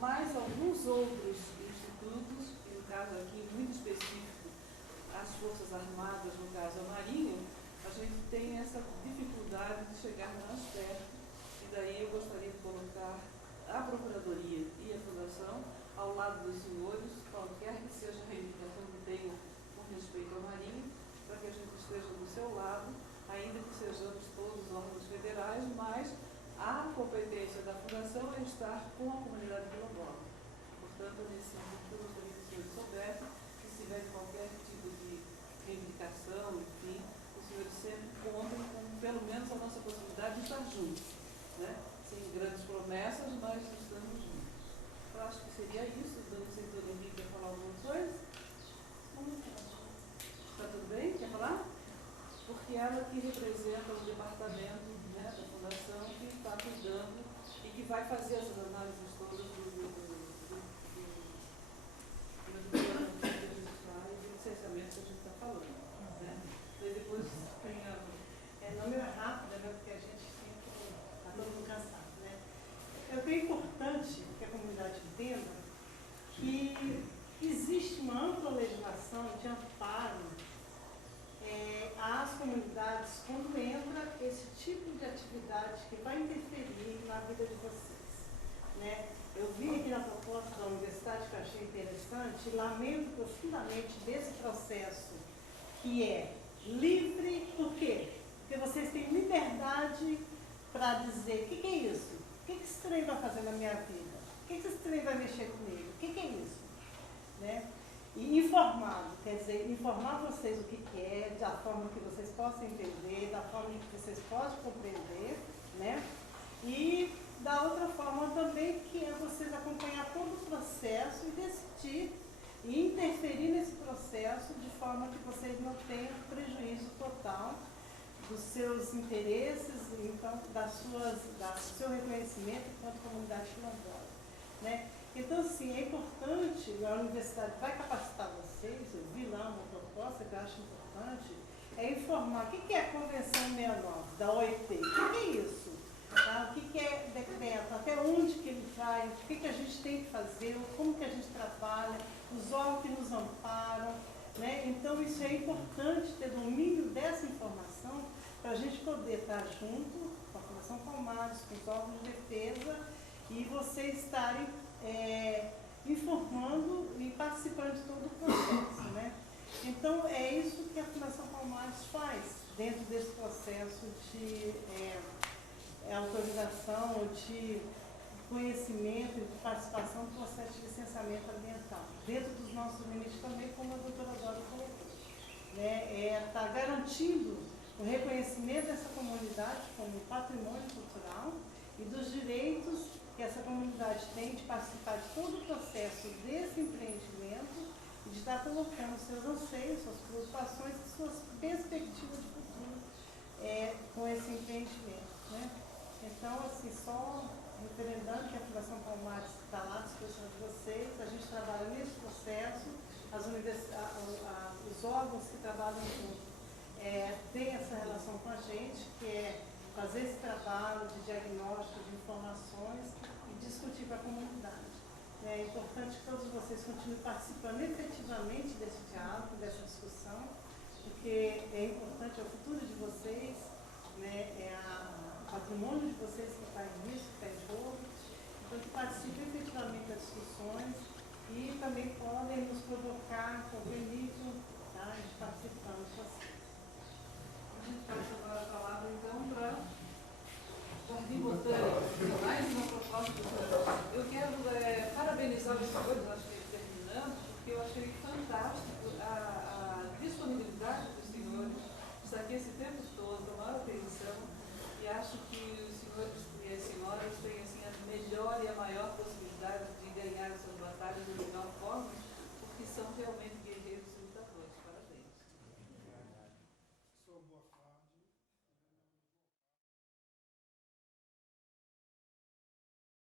mas alguns outros institutos, e no caso aqui muito específico, as Forças Armadas, no caso a Marinha, a gente tem essa dificuldade de chegar mais perto, e daí eu gostaria de colocar a Procuradoria e a Fundação ao lado dos senhores, qualquer que seja a reivindicação que tenham com respeito à Marinha, para que a gente esteja do seu lado, ainda que sejamos todos órgãos federais, mas a competência da Fundação é estar com a comunidade quilombola. Portanto, nesse sentido, eu gostaria que os senhores soubessem que se tiver qualquer tipo de reivindicação, enfim, os senhores sempre contem com, pelo menos, a nossa possibilidade de estar juntos, né? Sem grandes promessas, mas estamos juntos. Eu acho que seria isso. Não sei se o Henrique quer falar alguma coisa. Está tudo bem? Quer falar? Porque ela que representa o departamento, né, da Fundação, que está cuidando e que vai fazer essas análises todas do plano de registrar e do licenciamento que a gente está falando. Né? E depois tem a... não é rápido, né, porque a gente está todo mundo cansado. Né? Eu creio importante que a comunidade entenda que existe uma ampla legislação de amparo às comunidades quando entra esse tipo de atividade que vai interferir na vida de vocês. Né? Eu vi aqui na proposta da universidade que eu achei interessante e lamento profundamente desse processo que é livre, por quê? Porque vocês têm liberdade para dizer o que é isso? O que esse trem vai fazer na minha vida? O que esse trem vai mexer comigo? O que é isso? Né? E informado, quer dizer, informar vocês o que é, da forma que vocês possam entender, da forma que vocês possam compreender, né? E da outra forma também, que é vocês acompanhar todo o processo e decidir e interferir nesse processo de forma que vocês não tenham prejuízo total dos seus interesses, então, do seu reconhecimento enquanto comunidade quilombola, né? Então, assim, é importante, a universidade vai capacitar vocês, eu vi lá uma proposta que eu acho importante, é informar o que é a Convenção 69 da OIT, o que é isso? Tá? O que é decreto, até onde que ele vai, o que a gente tem que fazer, como que a gente trabalha, os órgãos que nos amparam, né? Então, isso é importante ter domínio dessa informação para a gente poder estar junto com a Fundação Palmares, com os órgãos de defesa e vocês estarem informando e participando de todo o processo, né? Então, é isso que a Fundação Palmares faz dentro desse processo de autorização ou de conhecimento e de participação no processo de licenciamento ambiental, dentro dos nossos limites também, como a doutora Dora colocou. Né? Está garantindo o reconhecimento dessa comunidade como patrimônio cultural e dos direitos que essa comunidade tem de participar de todo o processo desse empreendimento e de estar colocando seus anseios, suas preocupações e suas perspectivas de futuro com esse empreendimento. Né? Então, assim, só referendando que a Fundação Palmares está lá à disposição de vocês, a gente trabalha nesse processo, os órgãos que trabalham junto têm essa relação com a gente, que é fazer esse trabalho de diagnóstico, de informações e discutir com a comunidade. É importante que todos vocês continuem participando efetivamente desse diálogo, dessa discussão, porque é importante, é o futuro de vocês, né, o patrimônio de vocês que está em risco, que está em jogo. Então, que participem efetivamente das discussões e também podem nos provocar qualquer nível, tá, de participando com vocês. A gente passa agora a palavra, então, para Jardim Botânico. Mais uma proposta do senhor. Eu quero parabenizar os senhores, acho que terminando, porque eu achei fantástico a disponibilidade dos senhores de estar aqui esse tempo todo, tomaram atenção, e acho que os senhores e as senhoras têm assim, a melhor e a maior